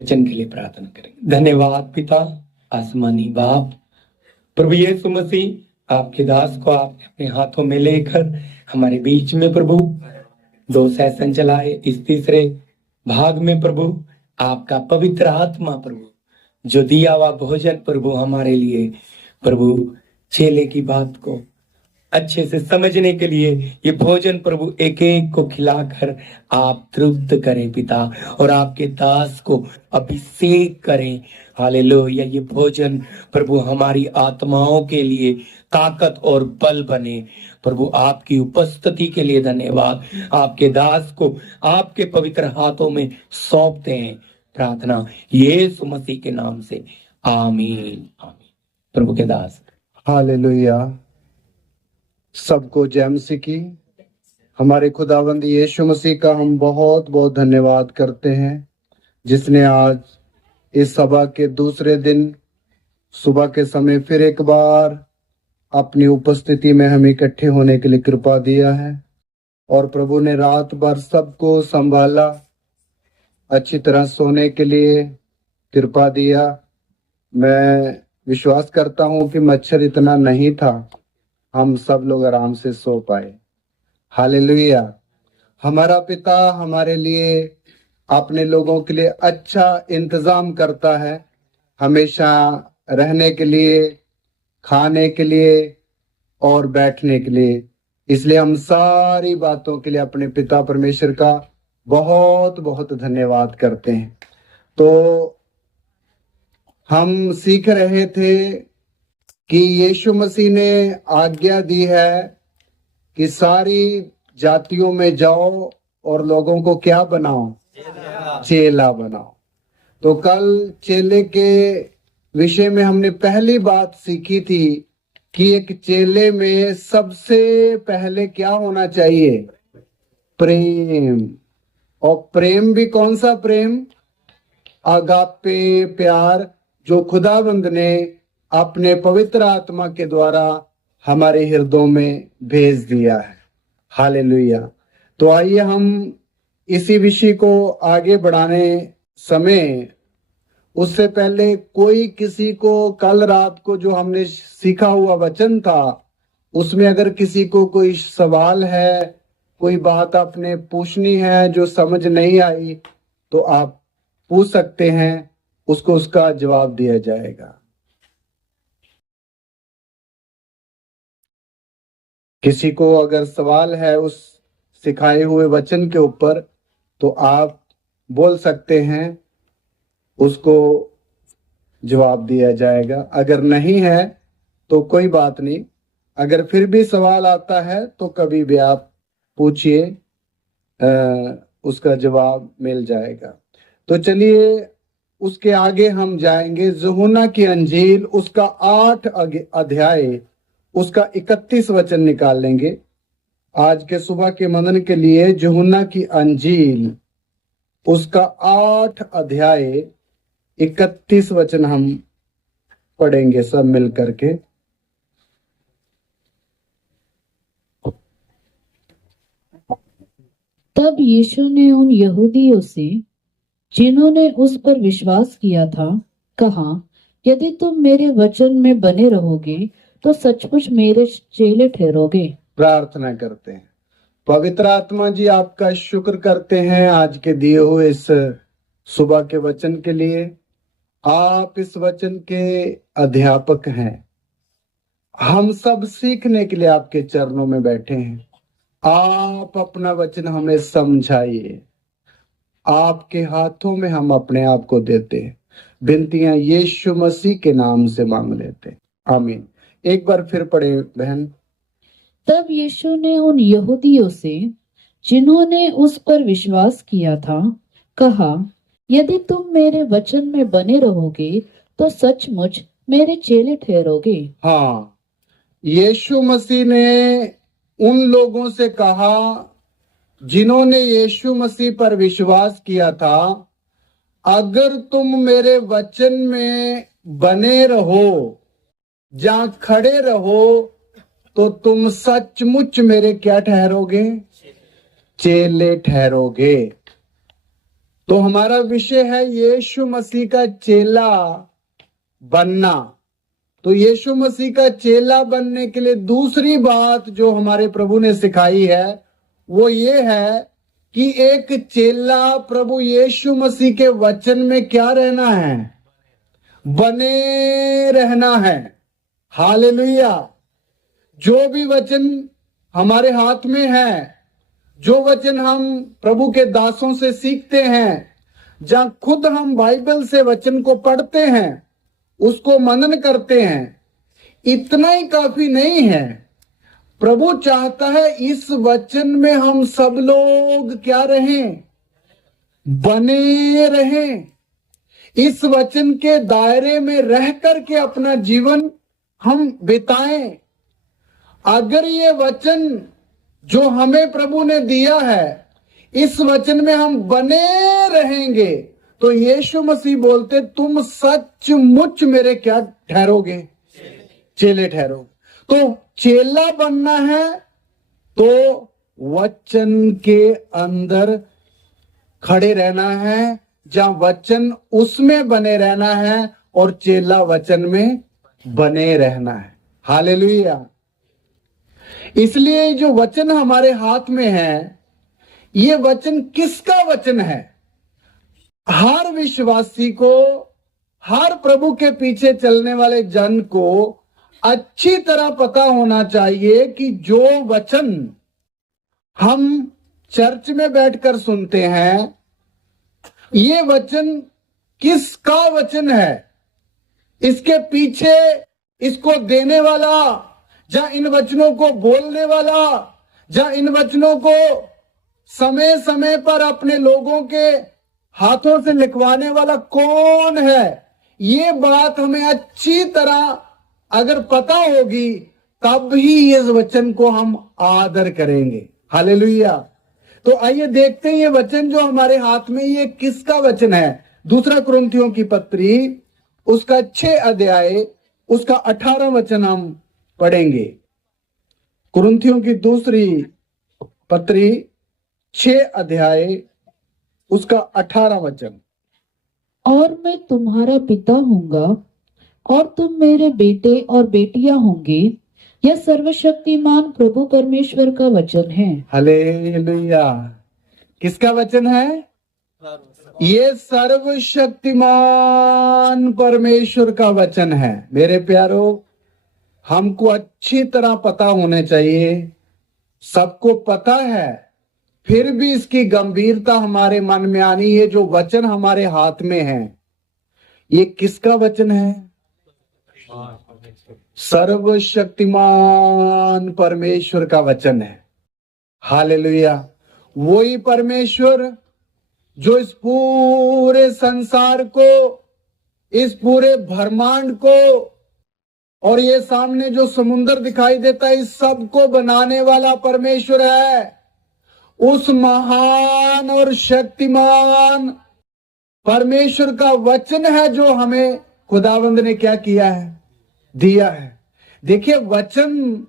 वचन के लिए प्रार्थना करेंगे। धन्यवाद पिता आसमानी बाप, प्रभु यीशु मसीह, आपके दास को आपने अपने हाथों में लेकर हमारे बीच में प्रभु 2 सेशन चलाए। इस तीसरे भाग में प्रभु आपका पवित्र आत्मा प्रभु जो दिया हुआ भोजन प्रभु हमारे लिए प्रभु चेले की बात को अच्छे से समझने के लिए ये भोजन प्रभु एक एक को खिलाकर आप तृप्त करें पिता, और आपके दास को अभिषेक करें। हालेलुया। ये भोजन प्रभु हमारी आत्माओं के लिए ताकत और बल बने। प्रभु आपकी उपस्थिति के लिए धन्यवाद। आपके दास को आपके पवित्र हाथों में सौंपते हैं। प्रार्थना यीशु मसीह के नाम से, आमीन आमीन। प्रभु के दास। हालेलुया। सबको जय मसीह की। हमारे खुदावंद यीशु मसीह का हम बहुत बहुत धन्यवाद करते हैं, जिसने आज इस सभा के दूसरे दिन सुबह के समय फिर एक बार अपनी उपस्थिति में हम इकट्ठे होने के लिए कृपा दिया है। और प्रभु ने रात भर सबको संभाला, अच्छी तरह सोने के लिए कृपा दिया। मैं विश्वास करता हूं कि मच्छर इतना नहीं था, हम सब लोग आराम से सो पाए। हालेलुया। हमारा पिता हमारे लिए, अपने लोगों के लिए अच्छा इंतजाम करता है, हमेशा रहने के लिए, खाने के लिए और बैठने के लिए। इसलिए हम सारी बातों के लिए अपने पिता परमेश्वर का बहुत बहुत धन्यवाद करते हैं। तो हम सीख रहे थे कि यीशु मसीह ने आज्ञा दी है कि सारी जातियों में जाओ और लोगों को क्या बनाओ? चेला बनाओ। तो कल चेले के विषय में हमने पहली बात सीखी थी कि एक चेले में सबसे पहले क्या होना चाहिए? प्रेम। और प्रेम भी कौन सा प्रेम? अगापे प्यार, जो खुदावंद ने अपने पवित्र आत्मा के द्वारा हमारे हृदयों में भेज दिया है। हालेलुया। तो आइए हम इसी विषय को आगे बढ़ाने समय, उससे पहले कोई किसी को कल रात को जो हमने सीखा हुआ वचन था, उसमें अगर किसी को कोई सवाल है, कोई बात आपने पूछनी है जो समझ नहीं आई, तो आप पूछ सकते हैं, उसको उसका जवाब दिया जाएगा। किसी को अगर सवाल है उस सिखाए हुए वचन के ऊपर, तो आप बोल सकते हैं, उसको जवाब दिया जाएगा। अगर नहीं है तो कोई बात नहीं, अगर फिर भी सवाल आता है तो कभी भी आप पूछिए, उसका जवाब मिल जाएगा। तो चलिए उसके आगे हम जाएंगे। यूहन्ना की अंजील उसका 8 अध्याय उसका 31 वचन निकाल लेंगे आज के सुबह के मनन के लिए। यूहन्ना की अंजील उसका 8 अध्याय 31 वचन हम पढ़ेंगे सब मिल करके। तब यीशु ने उन यहूदियों से जिन्होंने उस पर विश्वास किया था कहा, यदि तुम मेरे वचन में बने रहोगे तो सचमुच मेरे चेले ठहरोगे। प्रार्थना करते हैं। पवित्र आत्मा जी, आपका शुक्र करते हैं आज के दिए हुए इस सुबह के वचन के लिए। आप इस वचन के अध्यापक हैं, हम सब सीखने के लिए आपके चरणों में बैठे हैं। आप अपना वचन हमें समझाइए। आपके हाथों में हम अपने आप को देते हैं। विनतियां यीशु मसीह के नाम से मांग लेते हैं, आमीन। एक बार फिर पढ़े बहन। तब यीशु ने उन यहूदियों से जिन्होंने उस पर विश्वास किया था कहा, यदि तुम मेरे वचन में बने रहोगे तो सचमुच मेरे चेले ठहरोगे। हाँ, यीशु मसीह ने उन लोगों से कहा जिन्होंने यीशु मसीह पर विश्वास किया था, अगर तुम मेरे वचन में बने रहो, जहां खड़े रहो, तो तुम सचमुच मेरे क्या ठहरोगे? चेले ठहरोगे। तो हमारा विषय है यीशु मसीह का चेला बनना। तो यीशु मसीह का चेला बनने के लिए दूसरी बात जो हमारे प्रभु ने सिखाई है वो ये है कि एक चेला प्रभु यीशु मसीह के वचन में क्या रहना है? बने रहना है। हालेलुया। जो भी वचन हमारे हाथ में है, जो वचन हम प्रभु के दासों से सीखते हैं, जहां खुद हम बाइबल से वचन को पढ़ते हैं, उसको मनन करते हैं, इतना ही काफी नहीं है। प्रभु चाहता है इस वचन में हम सब लोग क्या रहें? बने रहें। इस वचन के दायरे में रह करके अपना जीवन हम बिताएं। अगर ये वचन जो हमें प्रभु ने दिया है, इस वचन में हम बने रहेंगे, तो यीशु मसीह बोलते तुम सचमुच मेरे क्या ठहरोगे? चेले ठहरोगे। तो चेला बनना है तो वचन के अंदर खड़े रहना है, जहां वचन उसमें बने रहना है और चेला वचन में बने रहना है। हालेलुया। इसलिए जो वचन हमारे हाथ में है, ये वचन किसका वचन है? हर विश्वासी को, हर प्रभु के पीछे चलने वाले जन को अच्छी तरह पता होना चाहिए कि जो वचन हम चर्च में बैठकर सुनते हैं, ये वचन किसका वचन है? इसके पीछे इसको देने वाला, जहां इन वचनों को बोलने वाला, जहां इन वचनों को समय समय पर अपने लोगों के हाथों से लिखवाने वाला कौन है? ये बात हमें अच्छी तरह अगर पता होगी, तब ही इस वचन को हम आदर करेंगे। हालेलुया। तो आइए देखते हैं ये वचन जो हमारे हाथ में, ये किसका वचन है? दूसरा कुरिन्थियों की पत्री उसका 6 अध्याय उसका 18 वचन हम पढ़ेंगे। कुरिन्थियों की दूसरी पत्री 6 अध्याय उसका 18 वचन। और मैं तुम्हारा पिता हूँगा और तुम मेरे बेटे और बेटियां होंगे। यह सर्वशक्तिमान प्रभु परमेश्वर का वचन है। हालेलुया। किसका वचन है? ये सर्वशक्तिमान परमेश्वर का वचन है। मेरे प्यारो, हमको अच्छी तरह पता होने चाहिए। सबको पता है, फिर भी इसकी गंभीरता हमारे मन में आनी है। जो वचन हमारे हाथ में है, ये किसका वचन है? सर्वशक्तिमान परमेश्वर का वचन है। हालेलुया। वही परमेश्वर जो इस पूरे संसार को, इस पूरे ब्रह्मांड को और ये सामने जो समुद्र दिखाई देता है, इस सब को बनाने वाला परमेश्वर है। उस महान और शक्तिमान परमेश्वर का वचन है जो हमें खुदावंद ने क्या किया है? दिया है। देखिए, वचन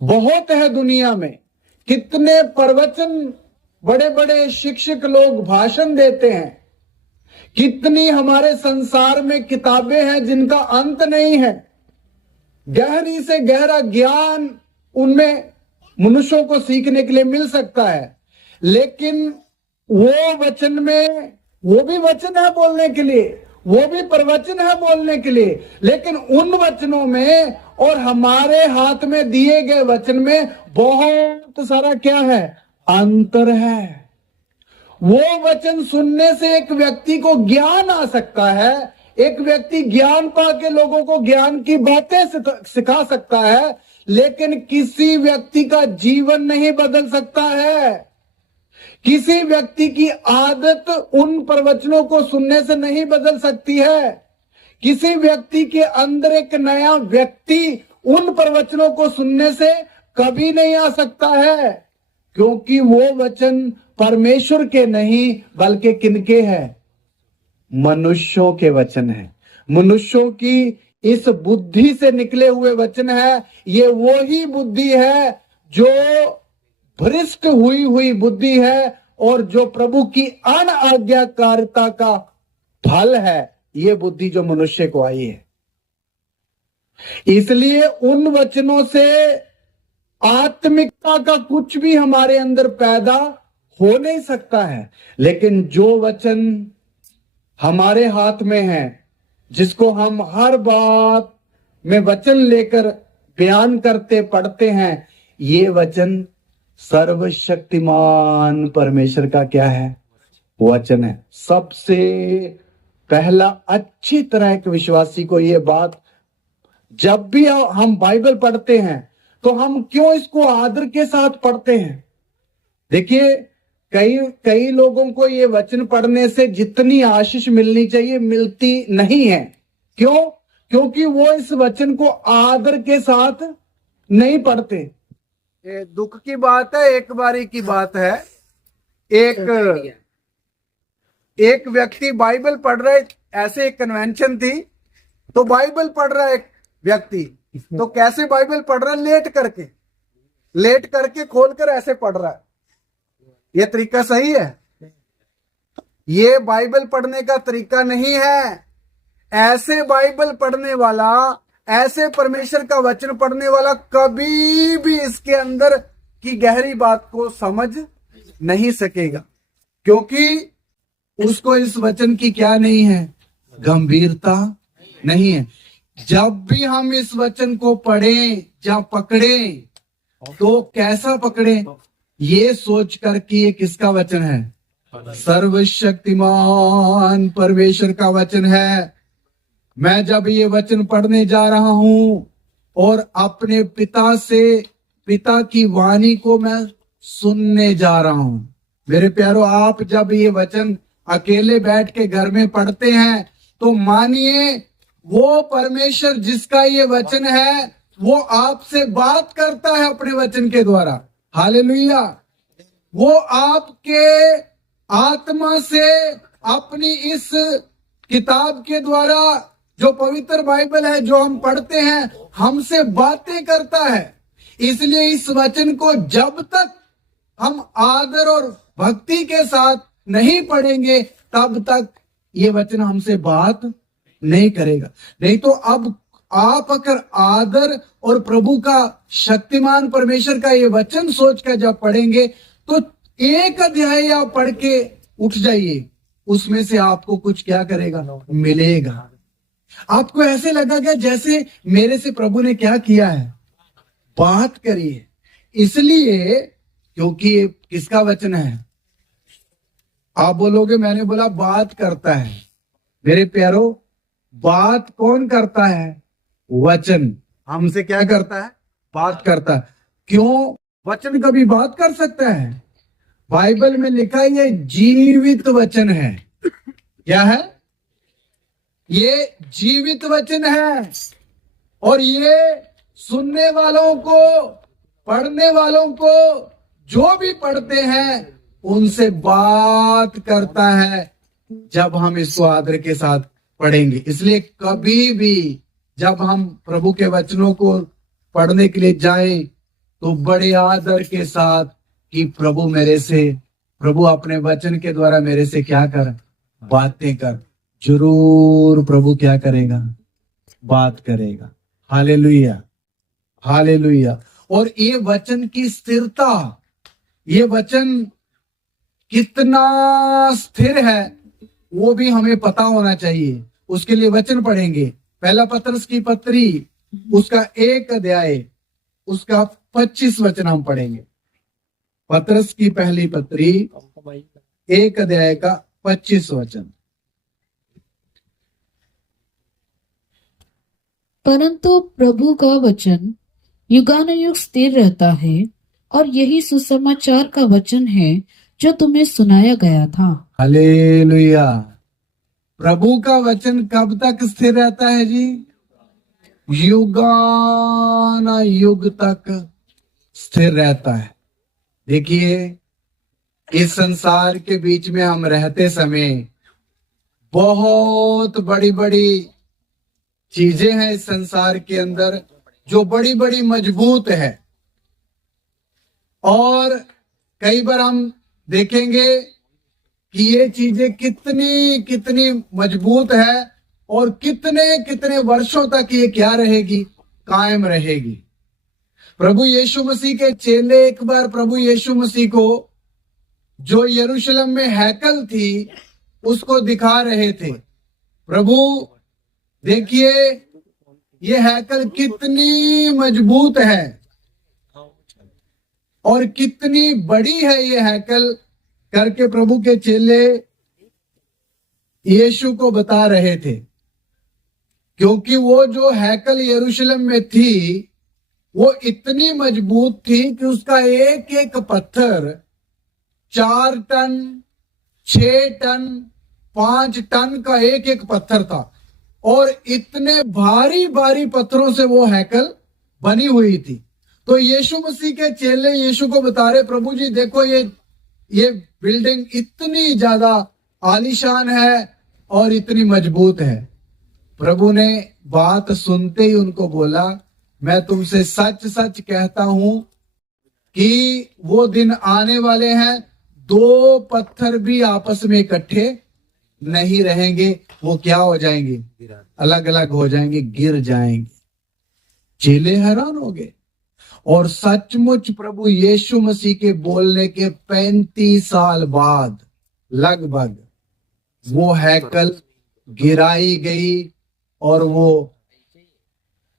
बहुत है दुनिया में। कितने प्रवचन, बड़े बड़े शिक्षक लोग भाषण देते हैं। कितनी हमारे संसार में किताबें हैं जिनका अंत नहीं है। गहरी से गहरा ज्ञान उनमें मनुष्यों को सीखने के लिए मिल सकता है। लेकिन वो वचन में, वो भी वचन है बोलने के लिए, वो भी प्रवचन है बोलने के लिए, लेकिन उन वचनों में और हमारे हाथ में दिए गए वचन में बहुत सारा क्या है? अंतर है। वो वचन सुनने से एक व्यक्ति को ज्ञान आ सकता है। एक व्यक्ति ज्ञान पाके लोगों को ज्ञान की बातें सिखा सकता है, लेकिन किसी व्यक्ति का जीवन नहीं बदल सकता है। किसी व्यक्ति की आदत उन प्रवचनों को सुनने से नहीं बदल सकती है। किसी व्यक्ति के अंदर एक नया व्यक्ति उन प्रवचनों को सुनने से कभी नहीं आ सकता है, क्योंकि वो वचन परमेश्वर के नहीं बल्कि किनके हैं? मनुष्यों के वचन है। मनुष्यों की इस बुद्धि से निकले हुए वचन है। ये वो ही बुद्धि है जो भ्रष्ट हुई बुद्धि है और जो प्रभु की अनाज्ञाकारिता का फल है, ये बुद्धि जो मनुष्य को आई है। इसलिए उन वचनों से आत्मिकता का कुछ भी हमारे अंदर पैदा हो नहीं सकता है। लेकिन जो वचन हमारे हाथ में है, जिसको हम हर बात में वचन लेकर बयान करते पढ़ते हैं, ये वचन सर्वशक्तिमान परमेश्वर का क्या है? वचन है। सबसे पहला अच्छी तरह एक विश्वासी को ये बात, जब भी हम बाइबल पढ़ते हैं तो हम क्यों इसको आदर के साथ पढ़ते हैं? देखिए, कई लोगों को ये वचन पढ़ने से जितनी आशीष मिलनी चाहिए मिलती नहीं है। क्यों? क्योंकि वो इस वचन को आदर के साथ नहीं पढ़ते। ये दुख की बात है, एक बारी की बात है। एक व्यक्ति बाइबल पढ़ रहा है, ऐसे एक कन्वेंशन थी, तो बाइबल पढ़ रहा है एक व्यक्ति, तो कैसे बाइबल पढ़ रहा है? लेट करके खोलकर ऐसे पढ़ रहा है। ये तरीका सही है? ये बाइबल पढ़ने का तरीका नहीं है। ऐसे बाइबल पढ़ने वाला, ऐसे परमेश्वर का वचन पढ़ने वाला कभी भी इसके अंदर की गहरी बात को समझ नहीं सकेगा, क्योंकि उसको इस वचन की क्या नहीं है? गंभीरता नहीं है। जब भी हम इस वचन को पढ़ें या पकड़ें, तो कैसा पकड़ें? ये सोच कर कि ये किसका वचन है? सर्वशक्तिमान परमेश्वर का वचन है। मैं जब ये वचन पढ़ने जा रहा हूं और अपने पिता की वाणी को मैं सुनने जा रहा हूं। मेरे प्यारो, आप जब ये वचन अकेले बैठ के घर में पढ़ते हैं, तो मानिए वो परमेश्वर जिसका ये वचन है, वो आपसे बात करता है अपने वचन के द्वारा। हालेलुया। वो आपके आत्मा से अपनी इस किताब के द्वारा, जो पवित्र बाइबल है, जो हम पढ़ते हैं, हमसे बातें करता है। इसलिए इस वचन को जब तक हम आदर और भक्ति के साथ नहीं पढ़ेंगे, तब तक ये वचन हमसे बात नहीं करेगा। नहीं तो अब आप अगर आदर और प्रभु का, शक्तिमान परमेश्वर का ये वचन सोचकर जब पढ़ेंगे, तो एक अध्याय आप पढ़ के उठ जाइए, उसमें से आपको कुछ क्या करेगा? मिलेगा। आपको ऐसे लगेगा जैसे मेरे से प्रभु ने क्या किया है, बात करिए। इसलिए क्योंकि ये किसका वचन है? आप बोलोगे मैंने बोला बात करता है। मेरे प्यारो, बात कौन करता है? वचन हमसे क्या करता है? बात करता है। क्यों? वचन कभी बात कर सकता है? बाइबल में लिखा है ये जीवित वचन है। क्या है? ये जीवित वचन है, और ये सुनने वालों को, पढ़ने वालों को, जो भी पढ़ते हैं उनसे बात करता है, जब हम इसको आदर के साथ पढ़ेंगे। इसलिए कभी भी जब हम प्रभु के वचनों को पढ़ने के लिए जाएं, तो बड़े आदर के साथ कि प्रभु अपने वचन के द्वारा मेरे से क्या कर, बातें कर। जरूर प्रभु क्या करेगा? बात करेगा। Hallelujah, hallelujah. और ये वचन की स्थिरता, ये वचन कितना स्थिर है, वो भी हमें पता होना चाहिए। उसके लिए वचन पढ़ेंगे। पहला पत्रस की पत्री, उसका 1 अध्याय, उसका 25 वचन हम पढ़ेंगे। पत्रस की पहली पत्री 1 अध्याय का 25 वचन। परंतु प्रभु का वचन युगानुयुग स्थिर रहता है, और यही सुसमाचार का वचन है जो तुम्हें सुनाया गया था। हालेलुया। प्रभु का वचन कब तक स्थिर रहता है जी? युगानुयुग तक स्थिर रहता है। देखिए, इस संसार के बीच में हम रहते समय बहुत बड़ी बड़ी चीजें हैं इस संसार के अंदर, जो बड़ी बड़ी मजबूत है। और कई बार हम देखेंगे कि ये चीजें कितनी कितनी मजबूत है और कितने कितने वर्षों तक ये क्या रहेगी, कायम रहेगी। प्रभु यीशु मसीह के चेले एक बार प्रभु यीशु मसीह को जो यरूशलेम में हैकल थी उसको दिखा रहे थे। प्रभु देखिए ये हैकल कितनी मजबूत है और कितनी बड़ी है ये हैकल करके प्रभु के चेले यीशु को बता रहे थे। क्योंकि वो जो हैकल यरूशलेम में थी वो इतनी मजबूत थी कि उसका एक एक पत्थर 4 टन, 6 टन, 5 टन का एक एक पत्थर था और इतने भारी भारी पत्थरों से वो हैकल बनी हुई थी। तो यीशु मसीह के चेले यीशु को बता रहे, प्रभु जी देखो ये बिल्डिंग इतनी ज्यादा आलीशान है और इतनी मजबूत है। प्रभु ने बात सुनते ही उनको बोला, मैं तुमसे सच सच कहता हूं कि वो दिन आने वाले हैं 2 पत्थर भी आपस में इकट्ठे नहीं रहेंगे, वो क्या हो जाएंगे, अलग अलग हो जाएंगे, गिर जाएंगे। चेले हैरान हो गए और सचमुच प्रभु यीशु मसीह के बोलने के 35 साल बाद लगभग वो हैकल गिराई गई और वो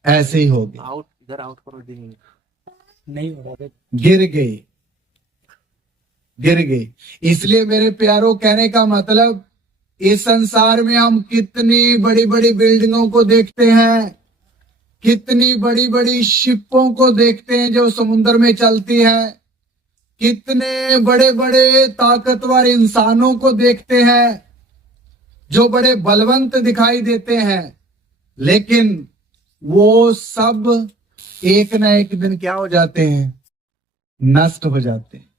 ऐसे ही हो गई, गिर गई। इसलिए मेरे प्यारों, कहने का मतलब इस संसार में हम कितनी बड़ी बड़ी बिल्डिंगों को देखते हैं, कितनी बड़ी बड़ी शिपों को देखते हैं जो समुद्र में चलती है, कितने बड़े बड़े ताकतवर इंसानों को देखते हैं जो बड़े बलवंत दिखाई देते हैं, लेकिन वो सब एक ना एक दिन क्या हो जाते हैं, नष्ट हो जाते हैं।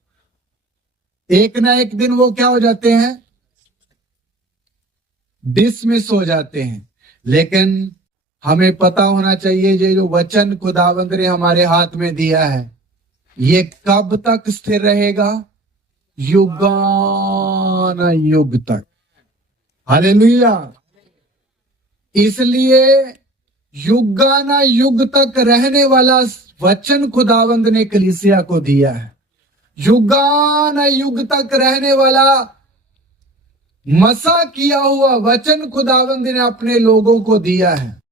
एक ना एक दिन वो क्या हो जाते हैं, डिसमिस हो जाते हैं। लेकिन हमें पता होना चाहिए ये जो वचन खुदावंद ने हमारे हाथ में दिया है ये कब तक स्थिर रहेगा, युगानुयुग तक। हालेलुया। इसलिए युगानुयुग तक रहने वाला वचन खुदावंद ने कलीसिया को दिया है। युगानुयुग तक रहने वाला मसा किया हुआ वचन खुदावंद ने अपने लोगों को दिया है।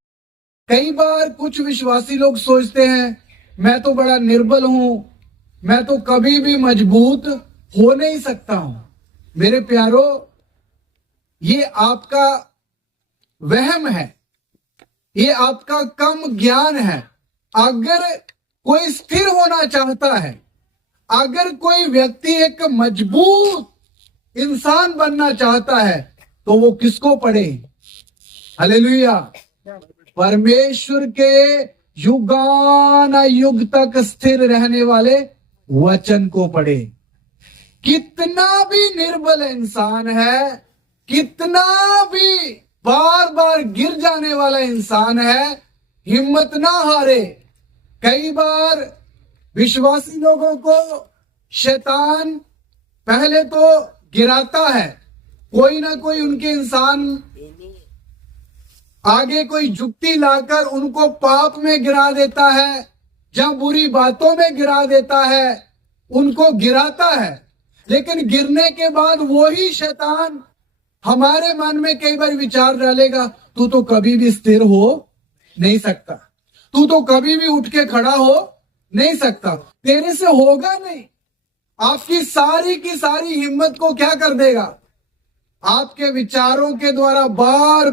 कई बार कुछ विश्वासी लोग सोचते हैं मैं तो बड़ा निर्बल हूं, मैं तो कभी भी मजबूत हो नहीं सकता हूं। मेरे प्यारो, ये आपका वहम है, ये आपका कम ज्ञान है। अगर कोई स्थिर होना चाहता है, अगर कोई व्यक्ति एक मजबूत इंसान बनना चाहता है तो वो किसको पढ़े? हालेलुया। परमेश्वर के युगानुयुग तक स्थिर रहने वाले वचन को पढ़े। कितना भी निर्बल इंसान है, कितना भी बार बार गिर जाने वाला इंसान है, हिम्मत ना हारे। कई बार विश्वासी लोगों को शैतान पहले तो गिराता है, कोई ना कोई उनके इंसान आगे कोई जुक्ति लाकर उनको पाप में गिरा देता है, जब बुरी बातों में गिरा देता है, उनको गिराता है। लेकिन गिरने के बाद वही शैतान हमारे मन में कई बार विचार डालेगा, तू तो कभी भी स्थिर हो नहीं सकता, तू तो कभी भी उठ के खड़ा हो नहीं सकता, तेरे से होगा नहीं। आपकी सारी की सारी हिम्मत को क्या कर देगा? आपके विचारों के द्वारा बार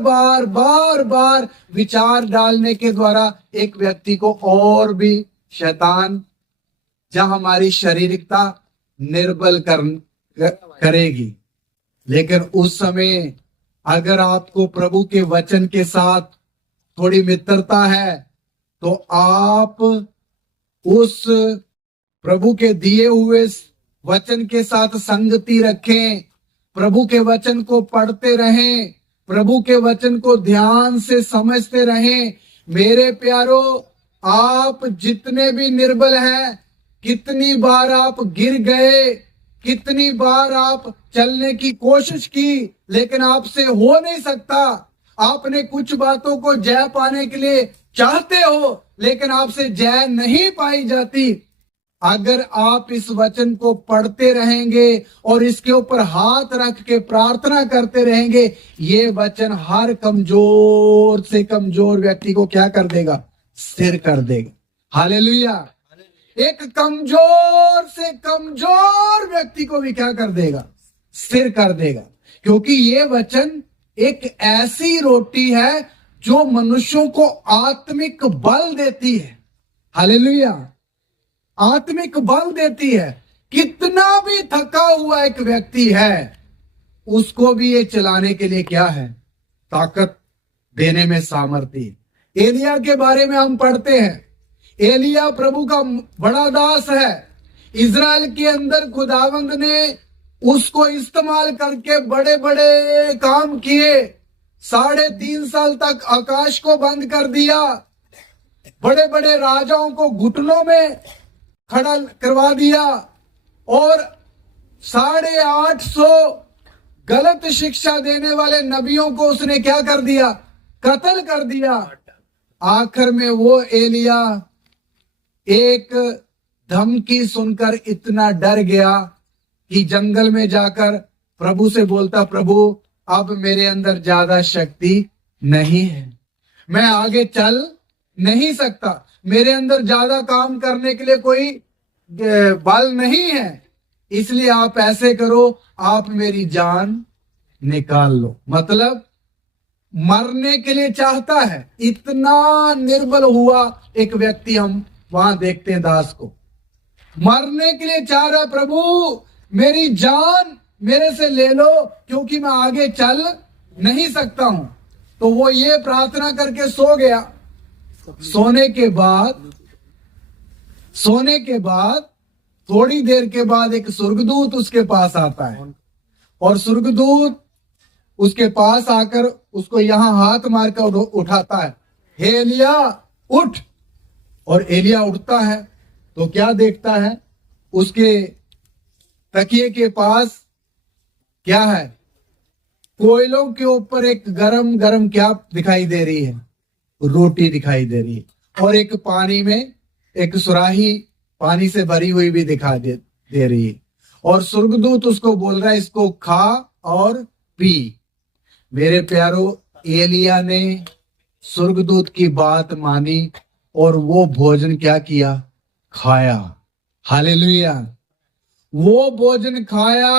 बार विचार डालने के द्वारा एक व्यक्ति को और भी शैतान जहां हमारी शारीरिकता निर्बल करेगी। लेकिन उस समय अगर आपको प्रभु के वचन के साथ थोड़ी मित्रता है तो आप उस प्रभु के दिए हुए वचन के साथ संगति रखें, प्रभु के वचन को पढ़ते रहें, प्रभु के वचन को ध्यान से समझते रहें। मेरे प्यारो, आप जितने भी निर्बल हैं, कितनी बार आप गिर गए, कितनी बार आप चलने की कोशिश की लेकिन आपसे हो नहीं सकता। आपने कुछ बातों को जय पाने के लिए चाहते हो लेकिन आपसे जय नहीं पाई जाती। अगर आप इस वचन को पढ़ते रहेंगे और इसके ऊपर हाथ रख के प्रार्थना करते रहेंगे, ये वचन हर कमजोर से कमजोर व्यक्ति को क्या कर देगा? स्थिर कर देगा। हालेलुया। एक कमजोर से कमजोर व्यक्ति को भी क्या कर देगा? स्थिर कर देगा। क्योंकि ये वचन एक ऐसी रोटी है जो मनुष्यों को आत्मिक बल देती है। हालेलुया। आत्मिक बल देती है। कितना भी थका हुआ एक व्यक्ति है उसको भी ये चलाने के लिए क्या है? ताकत देने में सामर्थ्य। एलिया के बारे में हम पढ़ते हैं, एलिया प्रभु का बड़ा दास है। इज़राइल के अंदर खुदावंद ने उसको इस्तेमाल करके बड़े बड़े काम किए। 3.5 साल तक आकाश को बंद कर दिया, बड़े बड़े राजाओं को घुटनों में खड़ा करवा दिया और 850 गलत शिक्षा देने वाले नबियों को उसने क्या कर दिया? कत्ल कर दिया। आखिर में वो एलिया एक धमकी सुनकर इतना डर गया कि जंगल में जाकर प्रभु से बोलता, प्रभु अब मेरे अंदर ज्यादा शक्ति नहीं है, मैं आगे चल नहीं सकता, मेरे अंदर ज्यादा काम करने के लिए कोई बल नहीं है, इसलिए आप ऐसे करो, आप मेरी जान निकाल लो। मतलब मरने के लिए चाहता है। इतना निर्बल हुआ एक व्यक्ति हम वहां देखते हैं दास को, मरने के लिए चाह रहा, प्रभु मेरी जान मेरे से ले लो क्योंकि मैं आगे चल नहीं सकता हूं। तो वो ये प्रार्थना करके सो गया। सोने के बाद थोड़ी देर के बाद एक स्वर्गदूत उसके पास आता है और स्वर्गदूत उसके पास आकर उसको यहां हाथ मारकर उठाता है, हे एलिया उठ। और एलिया उठता है तो क्या देखता है? उसके तकिए के पास क्या है? कोयलों के ऊपर एक गरम गरम क्या दिखाई दे रही है? रोटी दिखाई दे रही है। और एक पानी में एक सुराही पानी से भरी हुई भी दिखाई दे रही है। और स्वर्गदूत उसको बोल रहा है, इसको खा और पी। मेरे प्यारो, एलिया ने स्वर्गदूत की बात मानी और वो भोजन क्या किया? खाया। हालेलुया। वो भोजन खाया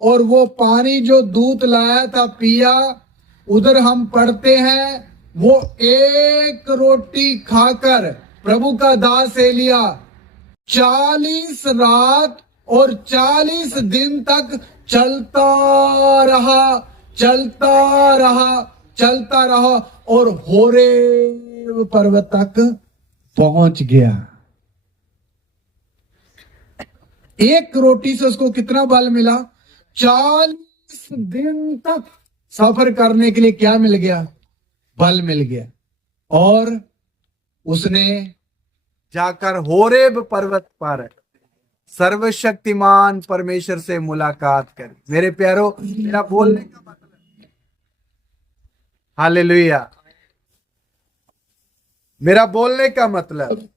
और वो पानी जो दूत लाया था पिया। उधर हम पढ़ते हैं, वो एक रोटी खाकर प्रभु का दास एलिया 40 रात और 40 दिन तक चलता रहा और होरेब पर्वत तक पहुंच गया। एक रोटी से उसको कितना बल मिला? 40 दिन तक सफर करने के लिए क्या मिल गया? बल मिल गया। और उसने जाकर होरेब पर्वत पर सर्वशक्तिमान परमेश्वर से मुलाकात करी। मेरे प्यारो, मेरा बोलने का मतलब, हालेलुया, मेरा बोलने का मतलब,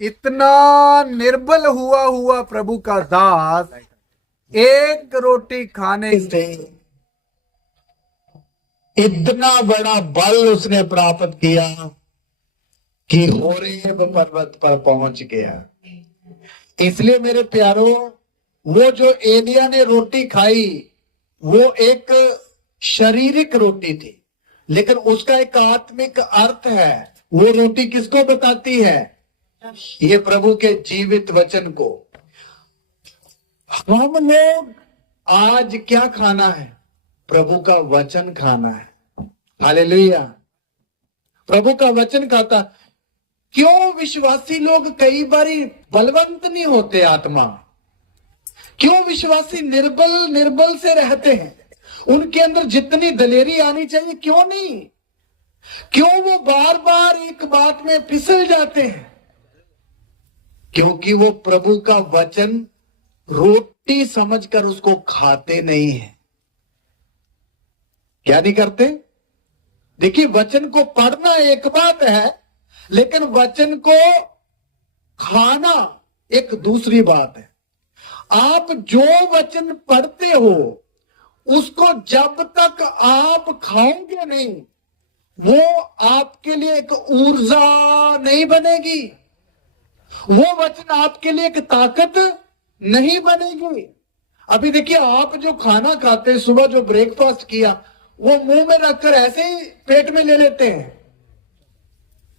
इतना निर्बल हुआ प्रभु का दास एक रोटी खाने से इतना बड़ा बल उसने प्राप्त किया कि होरेब पर्वत पर पहुंच गया। इसलिए मेरे प्यारो, वो जो एलिया ने रोटी खाई वो एक शारीरिक रोटी थी, लेकिन उसका एक आत्मिक अर्थ है। वो रोटी किसको बताती है? ये प्रभु के जीवित वचन को। हम लोग आज क्या खाना है? प्रभु का वचन खाना है। हालेलुया। प्रभु का वचन खाता। क्यों विश्वासी लोग कई बारी बलवंत नहीं होते आत्मा? क्यों विश्वासी निर्बल से रहते हैं? उनके अंदर जितनी दलेरी आनी चाहिए क्यों नहीं? क्यों वो बार बार एक बात में फिसल जाते हैं? क्योंकि वो प्रभु का वचन रोटी समझकर उसको खाते नहीं है। क्या नहीं करते? देखिए, वचन को पढ़ना एक बात है, लेकिन वचन को खाना एक दूसरी बात है। आप जो वचन पढ़ते हो उसको जब तक आप खाओगे नहीं, वो आपके लिए एक ऊर्जा नहीं बनेगी, वो वचन आपके लिए एक ताकत नहीं बनेगी। अभी देखिए, आप जो खाना खाते हैं, सुबह जो ब्रेकफास्ट किया, वो मुंह में रखकर ऐसे ही पेट में ले लेते हैं।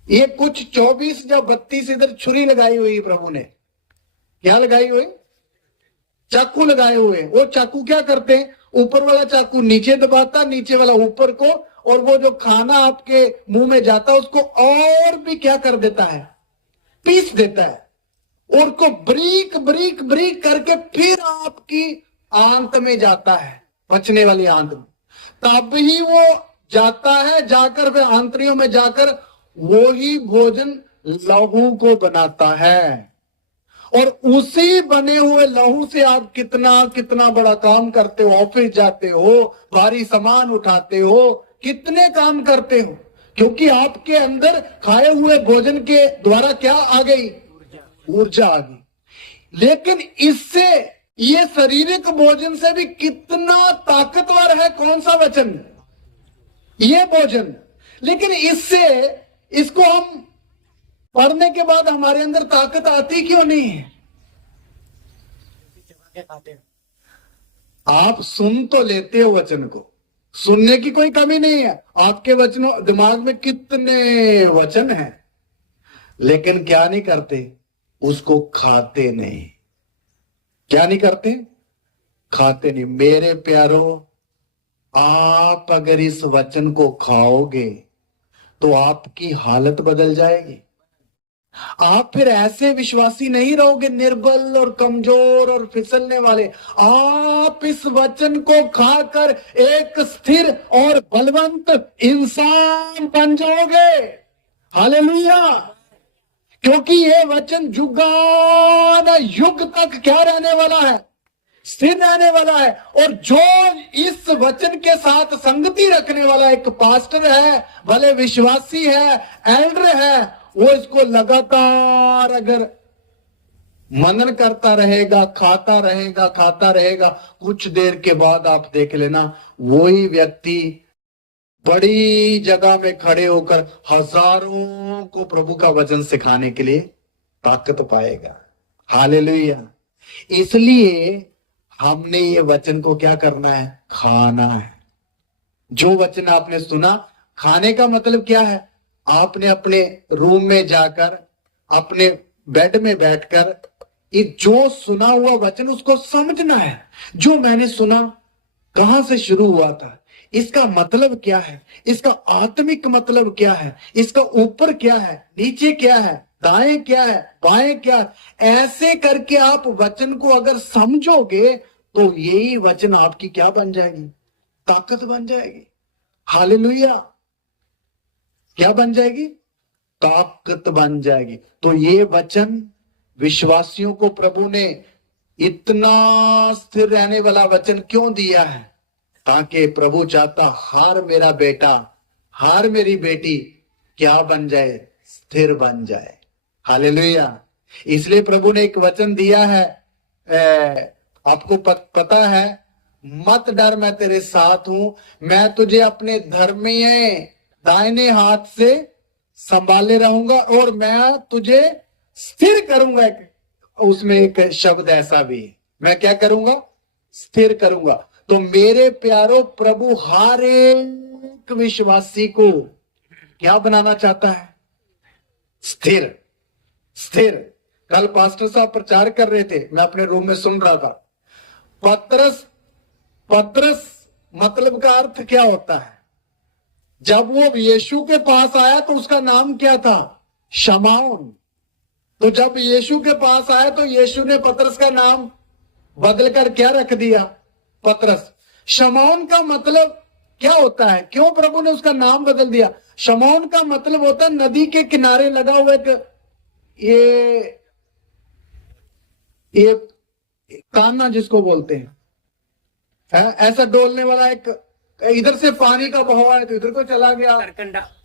ये कुछ 24 या 32 इधर छुरी लगाई हुई प्रभु ने। क्या लगाई हुई? चाकू लगाए हुए। वो चाकू क्या करते हैं? ऊपर वाला चाकू नीचे दबाता, नीचे वाला ऊपर को, और वो जो खाना आपके मुंह में जाता है उसको और भी क्या कर देता है? पीस देता है, और को ब्रीक ब्रीक ब्रीक करके फिर आपकी आंत में जाता है, पचने वाली आंत में। तब ही वो जाता है, जाकर फिर आंतरियों में जाकर वो ही भोजन लहू को बनाता है। और उसी बने हुए लहू से आप कितना कितना बड़ा काम करते हो, ऑफिस जाते हो, भारी सामान उठाते हो, कितने काम करते हो, क्योंकि आपके अंदर खाए हुए भोजन के द्वारा क्या आ गई? ऊर्जा आ गई। लेकिन इससे, ये शारीरिक भोजन से भी कितना ताकतवर है कौन सा वचन? ये भोजन। लेकिन इससे, इसको हम पढ़ने के बाद हमारे अंदर ताकत आती क्यों नहीं है? आप सुन तो लेते हो वचन को, सुनने की कोई कमी नहीं है, आपके वचनों दिमाग में कितने वचन हैं, लेकिन क्या नहीं करते? उसको खाते नहीं। क्या नहीं करते? खाते नहीं। मेरे प्यारो, आप अगर इस वचन को खाओगे तो आपकी हालत बदल जाएगी। आप फिर ऐसे विश्वासी नहीं रहोगे निर्बल और कमजोर और फिसलने वाले। आप इस वचन को खाकर एक स्थिर और बलवंत इंसान बन जाओगे। हालेलुया। क्योंकि ये वचन युगान युग तक क्या रहने वाला है? स्थिर रहने वाला है। और जो इस वचन के साथ संगति रखने वाला एक पास्टर है, भले विश्वासी है, एल्डर है, वो इसको लगातार अगर मनन करता रहेगा, खाता रहेगा, कुछ देर के बाद आप देख लेना, वही व्यक्ति बड़ी जगह में खड़े होकर हजारों को प्रभु का वचन सिखाने के लिए ताकत पाएगा। हालेलुया। इसलिए हमने ये वचन को क्या करना है? खाना है। जो वचन आपने सुना, खाने का मतलब क्या है? आपने अपने रूम में जाकर, अपने बेड में बैठकर, ये जो सुना हुआ वचन उसको समझना है। जो मैंने सुना कहां से शुरू हुआ था, इसका मतलब क्या है, इसका आत्मिक मतलब क्या है, इसका ऊपर क्या है, नीचे क्या है, दाएं क्या है, बाएं क्या है। ऐसे करके आप वचन को अगर समझोगे तो यही वचन आपकी क्या बन जाएगी? ताकत बन जाएगी। हालेलुया। क्या बन जाएगी? ताकत बन जाएगी। तो ये वचन विश्वासियों को प्रभु ने इतना स्थिर रहने वाला वचन क्यों दिया है? ताकि प्रभु चाहता हर मेरा बेटा, हर मेरी बेटी क्या बन जाए? स्थिर बन जाए। हालेलुया। इसलिए प्रभु ने एक वचन दिया है, आपको पता है, मत डर, मैं तेरे साथ हूं, मैं तुझे अपने धर्मीय दाहिने हाथ से संभाले रहूंगा और मैं तुझे स्थिर करूंगा। उसमें एक शब्द ऐसा भी है, मैं क्या करूंगा? स्थिर करूंगा। तो मेरे प्यारो, प्रभु हर एक विश्वासी को क्या बनाना चाहता है? स्थिर। स्थिर। कल पास्टर साहब प्रचार कर रहे थे, मैं अपने रूम में सुन रहा था। पतरस मतलब का अर्थ क्या होता है? जब वो यीशु के पास आया तो उसका नाम क्या था? शमौन। तो जब यीशु के पास आया तो यीशु ने पतरस का नाम बदलकर क्या रख दिया? पतरस। शमौन का मतलब क्या होता है? क्यों प्रभु ने उसका नाम बदल दिया? शमौन का मतलब होता है नदी के किनारे लगा हुआ एक ये ये कान्हा जिसको बोलते हैं, ऐसा डोलने वाला एक, इधर से पानी का बहाव है तो इधर को चला गया,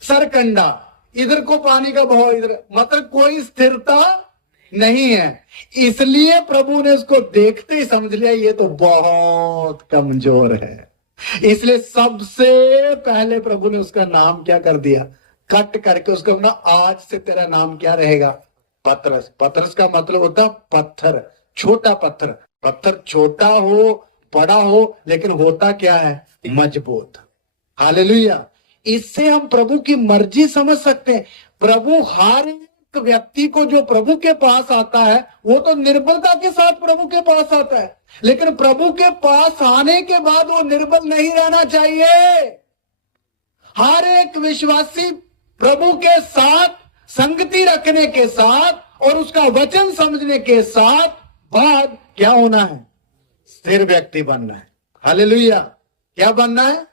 सरकंडा, इधर को पानी का बहाव इधर, मतलब कोई स्थिरता नहीं है। इसलिए प्रभु ने उसको देखते ही समझ लिया ये तो बहुत कमजोर है। इसलिए सबसे पहले प्रभु ने उसका नाम क्या कर दिया, कट करके उसको बोला आज से तेरा नाम क्या रहेगा, पतरस। पतरस का मतलब होता पत्थर, छोटा पत्थर। पत्थर छोटा हो बड़ा हो लेकिन होता क्या है, मजबूत। हालेलुया। इससे हम प्रभु की मर्जी समझ सकते हैं। प्रभु हर एक व्यक्ति को जो प्रभु के पास आता है वो तो निर्बलता के साथ प्रभु के पास आता है, लेकिन प्रभु के पास आने के बाद वो निर्बल नहीं रहना चाहिए। हर एक विश्वासी प्रभु के साथ संगति रखने के साथ और उसका वचन समझने के साथ बाद क्या होना है, स्थिर व्यक्ति बनना है। हालेलुया। क्या बनना है,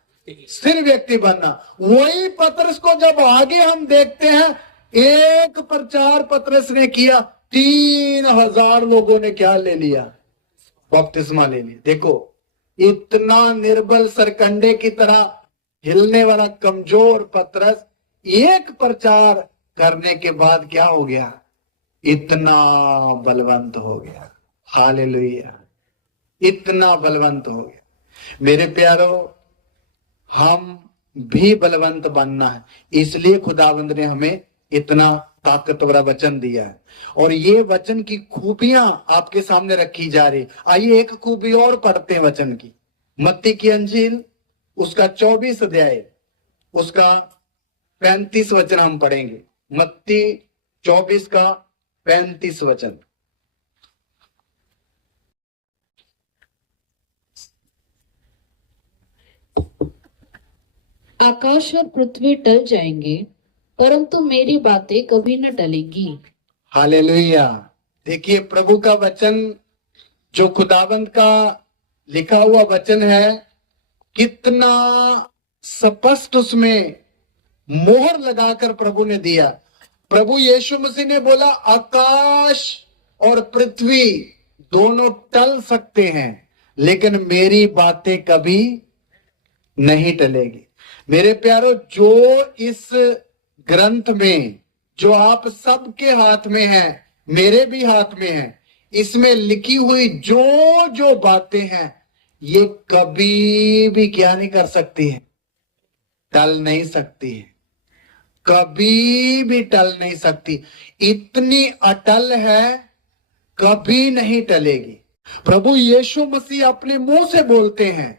स्थिर व्यक्ति बनना। वही पतरस को जब आगे हम देखते हैं, एक प्रचार पतरस ने किया, 3000 लोगों ने क्या ले लिया, बपतिस्मा ले लिया। देखो इतना निर्बल सरकंडे की तरह हिलने वाला कमजोर पतरस एक प्रचार करने के बाद क्या हो गया, इतना बलवंत हो गया। हालेलुया। इतना बलवंत हो गया। मेरे प्यारो, हम भी बलवंत बनना है, इसलिए खुदावंद ने हमें इतना ताकतवर वचन दिया है। और ये वचन की खूबियां आपके सामने रखी जा रही। आइए एक खूबी और पढ़ते हैं वचन की। मत्ती की अंजील उसका 24 अध्याय उसका 35 वचन हम पढ़ेंगे। मत्ती 24 का 35 वचन। आकाश और पृथ्वी टल जाएंगे परंतु मेरी बातें कभी न टलेंगी। हालेलुया। देखिए प्रभु का वचन जो खुदाबंद का लिखा हुआ वचन है, कितना स्पष्ट उसमें मोहर लगाकर प्रभु ने दिया। प्रभु यीशु मसीह ने बोला आकाश और पृथ्वी दोनों टल सकते हैं लेकिन मेरी बातें कभी नहीं टलेगी। मेरे प्यारो, जो इस ग्रंथ में जो आप सबके हाथ में है, मेरे भी हाथ में है, इसमें लिखी हुई जो जो बातें हैं ये कभी भी क्या नहीं कर सकती है, टल नहीं सकती है, कभी भी टल नहीं सकती। इतनी अटल है, कभी नहीं टलेगी। प्रभु यीशु मसीह अपने मुंह से बोलते हैं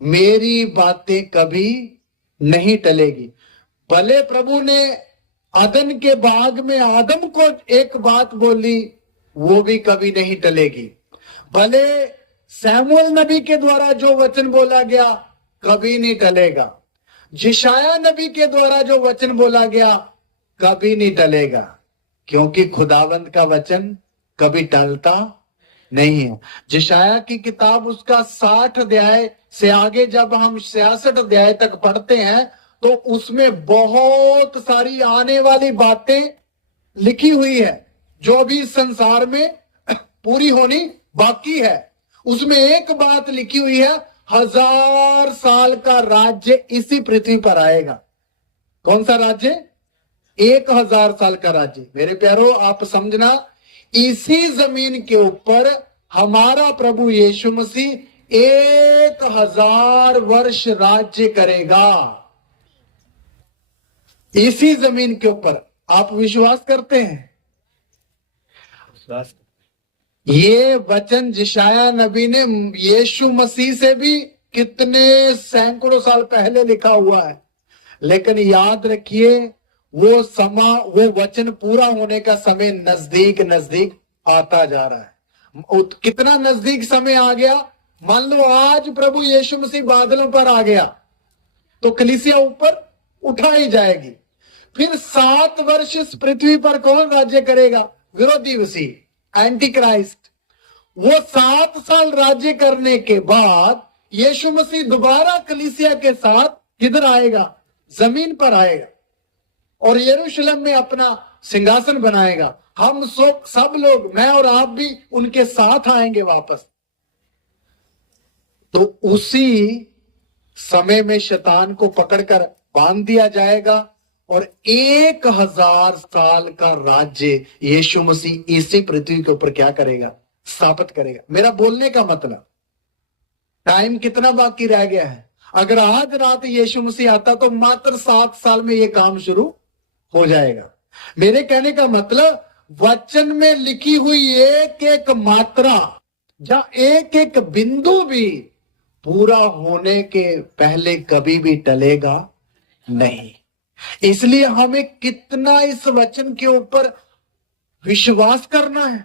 मेरी बातें कभी नहीं टलेगी। भले प्रभु ने अदन के बाग में आदम को एक बात बोली, वो भी कभी नहीं टलेगी। भले सैमुअल नबी के द्वारा जो वचन बोला गया कभी नहीं टलेगा। यशायाह नबी के द्वारा जो वचन बोला गया कभी नहीं टलेगा, क्योंकि खुदावंद का वचन कभी टलता नहीं है। यशायाह की किताब उसका 60 अध्याय से आगे जब हम 66 अध्याय तक पढ़ते हैं तो उसमें बहुत सारी आने वाली बातें लिखी हुई है जो अभी संसार में पूरी होनी बाकी है। उसमें एक बात लिखी हुई है, 1000 साल का राज्य इसी पृथ्वी पर आएगा। कौन सा राज्य? 1000 साल का राज्य। मेरे प्यारो, आप समझना, इसी जमीन के ऊपर हमारा प्रभु यीशु मसीह 1000 वर्ष राज्य करेगा, इसी जमीन के ऊपर। आप विश्वास करते हैं? ये वचन यशायाह नबी ने यीशु मसीह से भी कितने सैकड़ों साल पहले लिखा हुआ है, लेकिन याद रखिए वो वो वचन पूरा होने का समय नजदीक नजदीक आता जा रहा है। कितना नजदीक समय आ गया? मान लो आज प्रभु यीशु मसीह बादलों पर आ गया तो कलीसिया ऊपर उठाई जाएगी। फिर 7 वर्ष इस पृथ्वी पर कौन राज्य करेगा? विरोधी मसीह, एंटी क्राइस्ट। वो 7 साल राज्य करने के बाद यीशु मसीह दोबारा कलीसिया के साथ किधर आएगा? जमीन पर आएगा और यरूशलेम में अपना सिंहासन बनाएगा। हम सब लोग, मैं और आप भी उनके साथ आएंगे वापस। तो उसी समय में शैतान को पकड़कर बांध दिया जाएगा और 1000 साल का राज्य यीशु मसीह इसी पृथ्वी के ऊपर क्या करेगा? स्थापित करेगा। मेरा बोलने का मतलब, टाइम कितना बाकी रह गया है? अगर आज रात यीशु मसीह आता तो मात्र 7 साल में यह काम शुरू हो जाएगा। मेरे कहने का मतलब, वचन में लिखी हुई एक एक मात्रा या एक एक बिंदु भी पूरा होने के पहले कभी भी टलेगा नहीं। इसलिए हमें कितना इस वचन के ऊपर विश्वास करना है,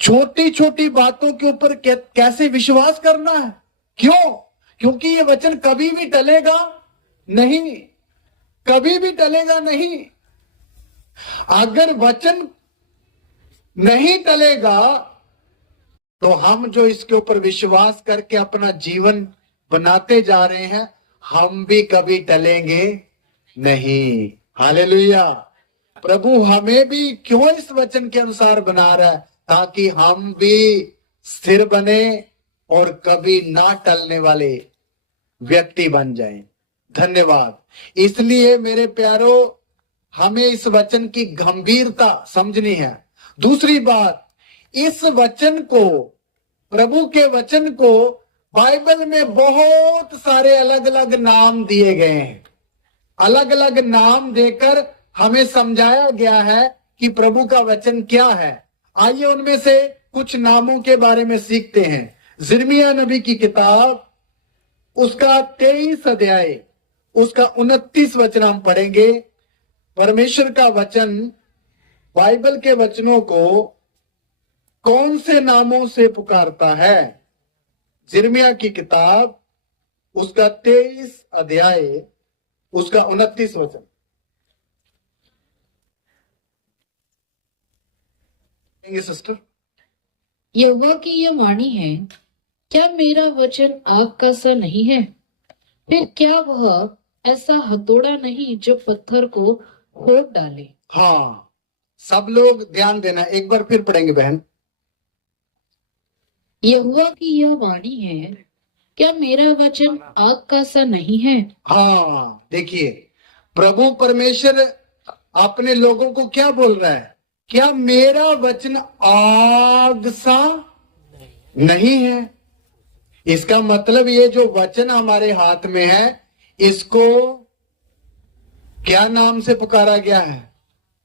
छोटी छोटी बातों के ऊपर कैसे विश्वास करना है। क्यों? क्योंकि ये वचन कभी भी टलेगा नहीं, कभी भी टलेगा नहीं। अगर वचन नहीं टलेगा तो हम जो इसके ऊपर विश्वास करके अपना जीवन बनाते जा रहे हैं, हम भी कभी टलेंगे नहीं। हालेलुया। प्रभु हमें भी क्यों इस वचन के अनुसार बना रहा है? ताकि हम भी स्थिर बने और कभी ना टलने वाले व्यक्ति बन जाएं। धन्यवाद। इसलिए मेरे प्यारो, हमें इस वचन की गंभीरता समझनी है। दूसरी बात, इस वचन को, प्रभु के वचन को बाइबल में बहुत सारे अलग अलग नाम दिए गए हैं। अलग अलग नाम देकर हमें समझाया गया है कि प्रभु का वचन क्या है। आइए उनमें से कुछ नामों के बारे में सीखते हैं। यिर्मयाह नबी की किताब, उसका 23 अध्याय, उसका 29 वचन हम पढ़ेंगे। परमेश्वर का वचन बाइबल के वचनों को कौन से नामों से पुकारता है? यिर्मयाह की किताब, उसका 23 अध्याय, उसका 29 वचन। सिस्टर, यहोवा की यह वाणी है, क्या मेरा वचन आग का सा नहीं है? फिर क्या वह ऐसा हथौड़ा नहीं जो पत्थर को फोड़ डाले? हाँ, सब लोग ध्यान देना, एक बार फिर पढ़ेंगे बहन। यहोवा की यह वाणी है, क्या मेरा वचन आग का सा नहीं है? हाँ, देखिए, प्रभु परमेश्वर अपने लोगों को क्या बोल रहा है? क्या मेरा वचन आग सा नहीं है? इसका मतलब ये जो वचन हमारे हाथ में है, इसको क्या नाम से पुकारा गया है?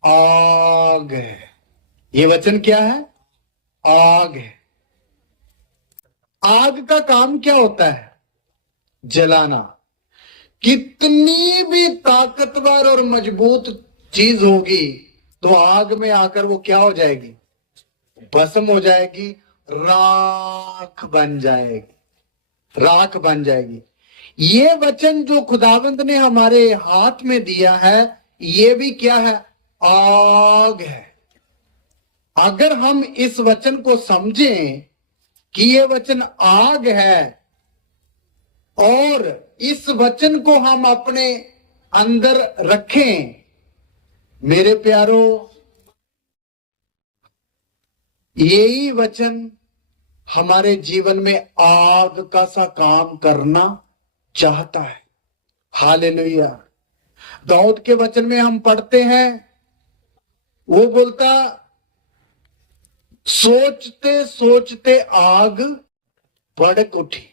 आग है। ये वचन क्या है? आग है। आग का काम क्या होता है? जलाना। कितनी भी ताकतवर और मजबूत चीज होगी तो आग में आकर वो क्या हो जाएगी? भस्म हो जाएगी, राख बन जाएगी, राख बन जाएगी। ये वचन जो खुदावंद ने हमारे हाथ में दिया है, ये भी क्या है? आग है। अगर हम इस वचन को समझें कि ये वचन आग है और इस वचन को हम अपने अंदर रखें, मेरे प्यारो, यही वचन हमारे जीवन में आग का सा काम करना चाहता है। हालेलुया। दाऊद के वचन में हम पढ़ते हैं, वो बोलता, सोचते सोचते आग भड़क उठी।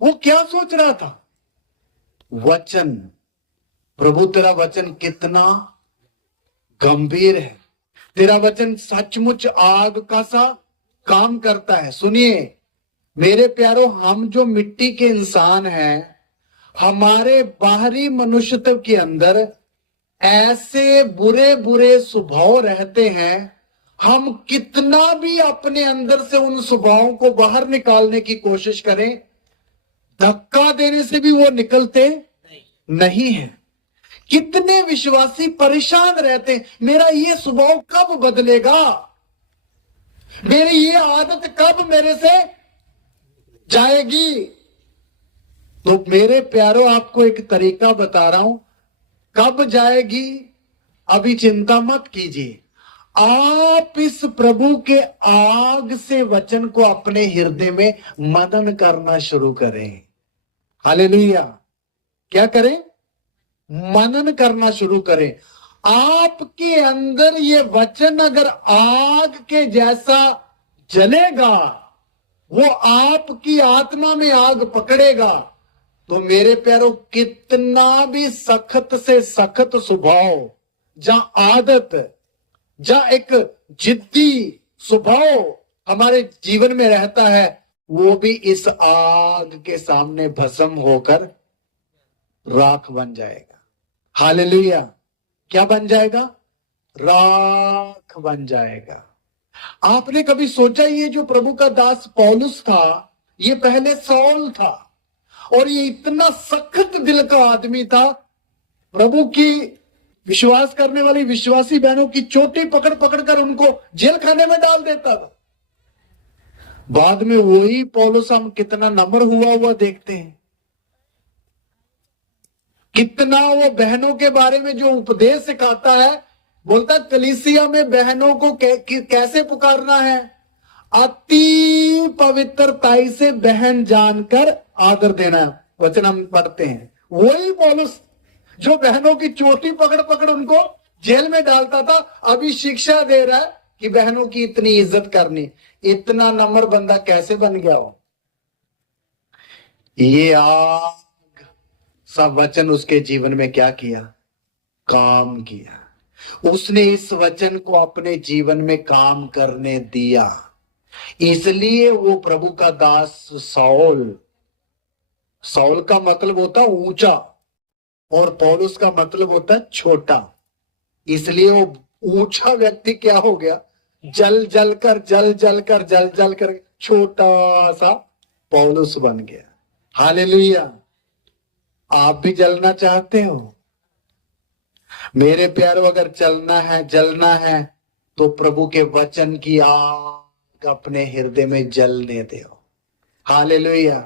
वो क्या सोच रहा था? वचन। प्रभु तेरा वचन कितना गंभीर है, तेरा वचन सचमुच आग का सा काम करता है। सुनिए मेरे प्यारो, हम जो मिट्टी के इंसान हैं, हमारे बाहरी मनुष्यत्व के अंदर ऐसे बुरे बुरे स्वभाव रहते हैं, हम कितना भी अपने अंदर से उन स्वभावों को बाहर निकालने की कोशिश करें, धक्का देने से भी वो निकलते नहीं है। कितने विश्वासी परेशान रहते हैं, मेरा ये स्वभाव कब बदलेगा, मेरी ये आदत कब मेरे से जाएगी। तो मेरे प्यारो, आपको एक तरीका बता रहा हूं, कब जाएगी अभी चिंता मत कीजिए। आप इस प्रभु के आग से वचन को अपने हृदय में मनन करना शुरू करें। हालेलुया। क्या करें? मनन करना शुरू करें। आपके अंदर ये वचन अगर आग के जैसा जलेगा, वो आपकी आत्मा में आग पकड़ेगा, तो मेरे प्यारों, कितना भी सख्त से सख्त स्वभाव, जहां आदत, जहां एक जिद्दी स्वभाव हमारे जीवन में रहता है, वो भी इस आग के सामने भस्म होकर राख बन जाएगा। हालेलुया। क्या बन जाएगा? राख बन जाएगा। आपने कभी सोचा, ये जो प्रभु का दास पौलुस था, ये पहले सौल था, और ये इतना सख्त दिल का आदमी था, प्रभु की विश्वास करने वाली विश्वासी बहनों की चोटी पकड़ पकड़ कर उनको जेल खाने में डाल देता था। बाद में वही पौलुस हम कितना नम्र हुआ देखते हैं, कितना वो बहनों के बारे में जो उपदेश सिखाता है, बोलता कलीसिया में बहनों को कैसे पुकारना है, अति पवित्रताई से बहन जानकर आदर देना। वचन हम पढ़ते हैं, वही पौलुस जो बहनों की चोटी पकड़ पकड़ उनको जेल में डालता था, अभी शिक्षा दे रहा है कि बहनों की इतनी इज्जत करनी। इतना नम्र बंदा कैसे बन गया हो? ये आग सब वचन उसके जीवन में क्या किया? काम किया। उसने इस वचन को अपने जीवन में काम करने दिया, इसलिए वो प्रभु का दास सौल, सौल का मतलब होता ऊंचा और पौलुस का मतलब होता छोटा, इसलिए वो ऊंचा व्यक्ति क्या हो गया? जल जल कर छोटा सा पौलुस बन गया। हालेलुया। आप भी जलना चाहते हो? मेरे प्यारों, अगर जलना है तो प्रभु के वचन की आग अपने हृदय में जलने दो। हालेलुया।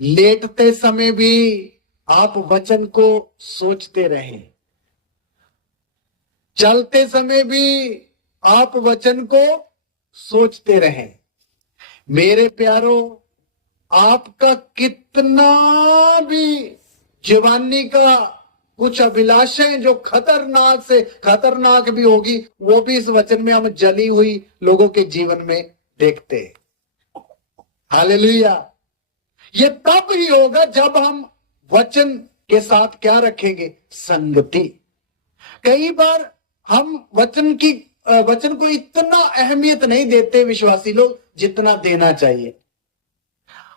लेटते समय भी आप वचन को सोचते रहें, चलते समय भी आप वचन को सोचते रहें। मेरे प्यारों, आपका कितना भी जवानी का कुछ अभिलाषाएं जो खतरनाक से खतरनाक भी होगी, वो भी इस वचन में हम जली हुई लोगों के जीवन में देखते हैं। हालेलुया। ये तब ही होगा जब हम वचन के साथ क्या रखेंगे? संगति। कई बार हम वचन को इतना अहमियत नहीं देते विश्वासी लोग जितना देना चाहिए।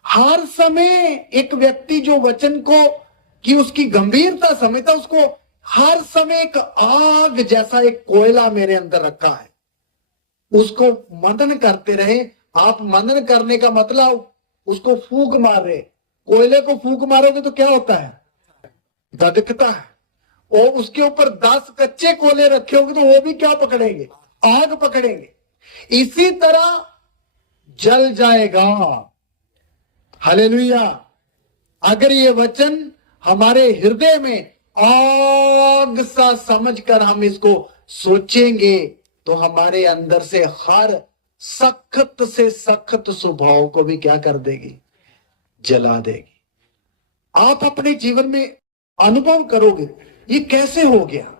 हर समय एक व्यक्ति जो वचन को कि उसकी गंभीरता समझता, उसको हर समय एक आग जैसा एक कोयला मेरे अंदर रखा है, उसको मनन करते रहे। आप मनन करने का मतलब उसको फूंक मार रहे। कोयले को फूंक मारोगे तो क्या होता है? धधकता है। और उसके ऊपर 10 कच्चे कोयले रखे होंगे तो वो भी क्या पकड़ेंगे? आग पकड़ेंगे। इसी तरह जल जाएगा। हालेलुया। अगर ये वचन हमारे हृदय में आग सा समझकर हम इसको सोचेंगे तो हमारे अंदर से हर सख्त से सख्त स्वभाव को भी क्या कर देगी? जला देगी। आप अपने जीवन में अनुभव करोगे ये कैसे हो गया।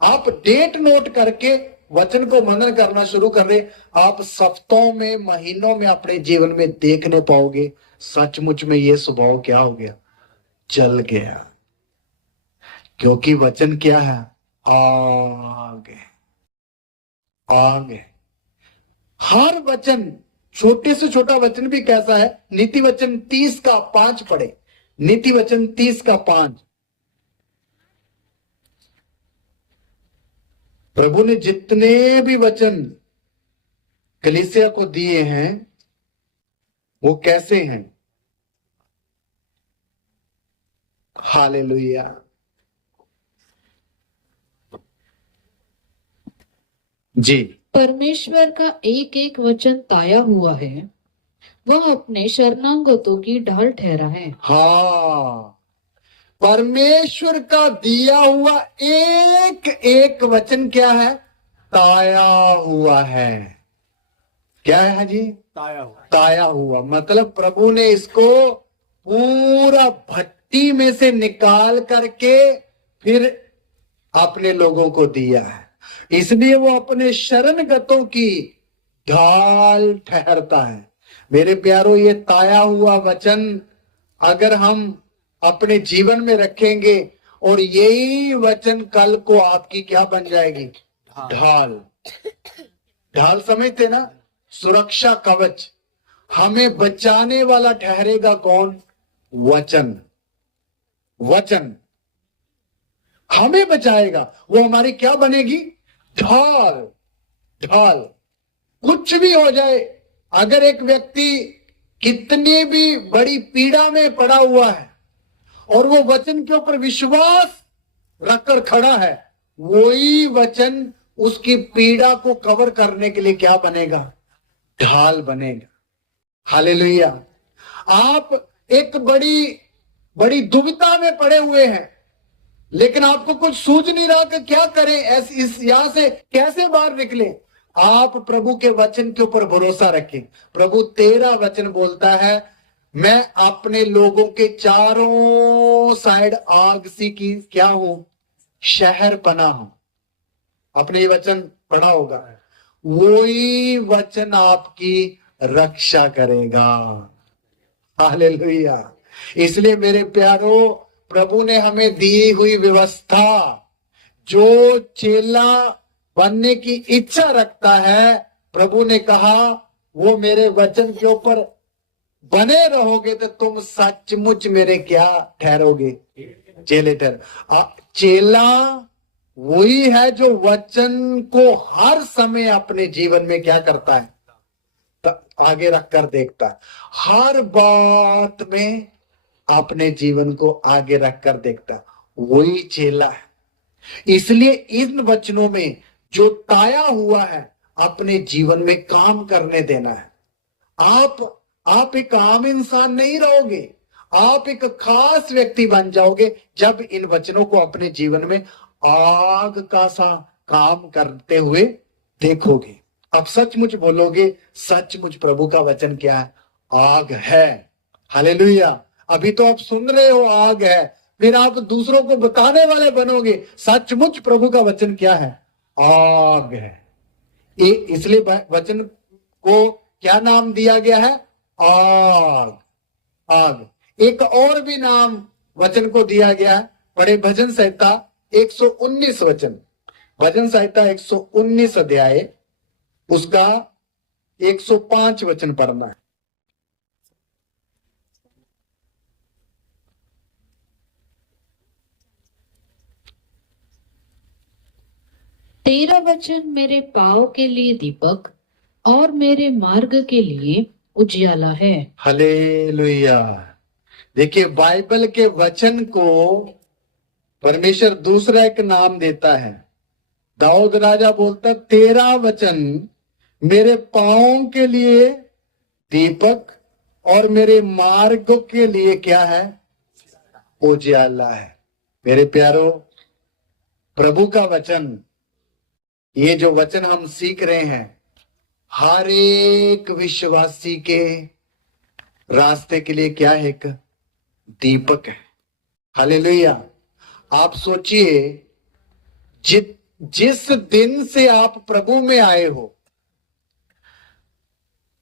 आप डेट नोट करके वचन को मनन करना शुरू कर रहे, आप सप्ताहों में, महीनों में अपने जीवन में देखने पाओगे सचमुच में ये स्वभाव क्या हो गया? जल गया। क्योंकि वचन क्या है? आग है। आग है। हर वचन, छोटे से छोटा वचन भी कैसा है? नीति वचन 30:5 पढ़े। नीति वचन 30:5। प्रभु ने जितने भी वचन कलीसिया को दिए हैं वो कैसे हैं? हालेलुया। जी। परमेश्वर का एक एक वचन ताया हुआ है, वह अपने शरणागतों की ढाल ठहरा है। हाँ, परमेश्वर का दिया हुआ एक एक वचन क्या है? ताया हुआ है। क्या है जी? ताया हुआ मतलब प्रभु ने इसको पूरा भट्टी में से निकाल करके फिर अपने लोगों को दिया है। इसलिए वो अपने शरणगतों की ढाल ठहरता है। मेरे प्यारो, ये ताया हुआ वचन अगर हम अपने जीवन में रखेंगे और यही वचन कल को आपकी क्या बन जाएगी? ढाल। ढाल समझते ना? सुरक्षा कवच। हमें बचाने वाला ठहरेगा कौन? वचन। वचन हमें बचाएगा। वो हमारी क्या बनेगी? ढाल। ढाल। कुछ भी हो जाए, अगर एक व्यक्ति कितनी भी बड़ी पीड़ा में पड़ा हुआ है और वो वचन के ऊपर विश्वास रखकर खड़ा है, वही वचन उसकी पीड़ा को कवर करने के लिए क्या बनेगा? ढाल बनेगा। हालेलुया। आप एक बड़ी बड़ी दुविधा में पड़े हुए हैं, लेकिन आपको कुछ सूझ नहीं रहा कि क्या करें, इस यहां से कैसे बाहर निकले। आप प्रभु के वचन के ऊपर भरोसा रखें। प्रभु तेरा वचन बोलता है, मैं अपने लोगों के चारों साइड आग सी की क्या हूं? शहर बना हूं। आपने ये वचन पढ़ा होगा। वही वचन आपकी रक्षा करेगा। हालेलुया। इसलिए मेरे प्यारो, प्रभु ने हमें दी हुई व्यवस्था, जो चेला बनने की इच्छा रखता है, प्रभु ने कहा वो मेरे वचन के ऊपर बने रहोगे तो तुम सचमुच मेरे क्या ठहरोगे? चेले ठहर। चेला वही है जो वचन को हर समय अपने जीवन में क्या करता है? आगे रखकर देखता है। हर बात में अपने जीवन को आगे रखकर देखता है, वही चेला है। इसलिए इन वचनों में जो ताया हुआ है, अपने जीवन में काम करने देना है। आप एक आम इंसान नहीं रहोगे, आप एक खास व्यक्ति बन जाओगे जब इन वचनों को अपने जीवन में आग का सा काम करते हुए देखोगे। अब सचमुच बोलोगे, सचमुच प्रभु का वचन क्या है? आग है। हालेलुया। अभी तो आप सुन रहे हो आग है, फिर आप दूसरों को बताने वाले बनोगे, सचमुच प्रभु का वचन क्या है? आग है। इसलिए वचन को क्या नाम दिया गया है? आग। आग। एक और भी नाम वचन को दिया गया है। पढ़े भजन संहिता 119 वचन। भजन संहिता 119 अध्याय उसका 105 वचन पढ़ना है। तेरा वचन मेरे पाँव के लिए दीपक और मेरे मार्ग के लिए उजियाला है। हालेलुया। देखिए, बाइबल के वचन को परमेश्वर दूसरा एक नाम देता है। दाऊद राजा बोलता, तेरा वचन मेरे पाँव के लिए दीपक और मेरे मार्ग के लिए क्या है? उजियाला है। मेरे प्यारो, प्रभु का वचन, ये जो वचन हम सीख रहे हैं, हर एक विश्वासी के रास्ते के लिए क्या है? एक दीपक है। हालेलुया। आप सोचिए, जिस दिन से आप प्रभु में आए हो,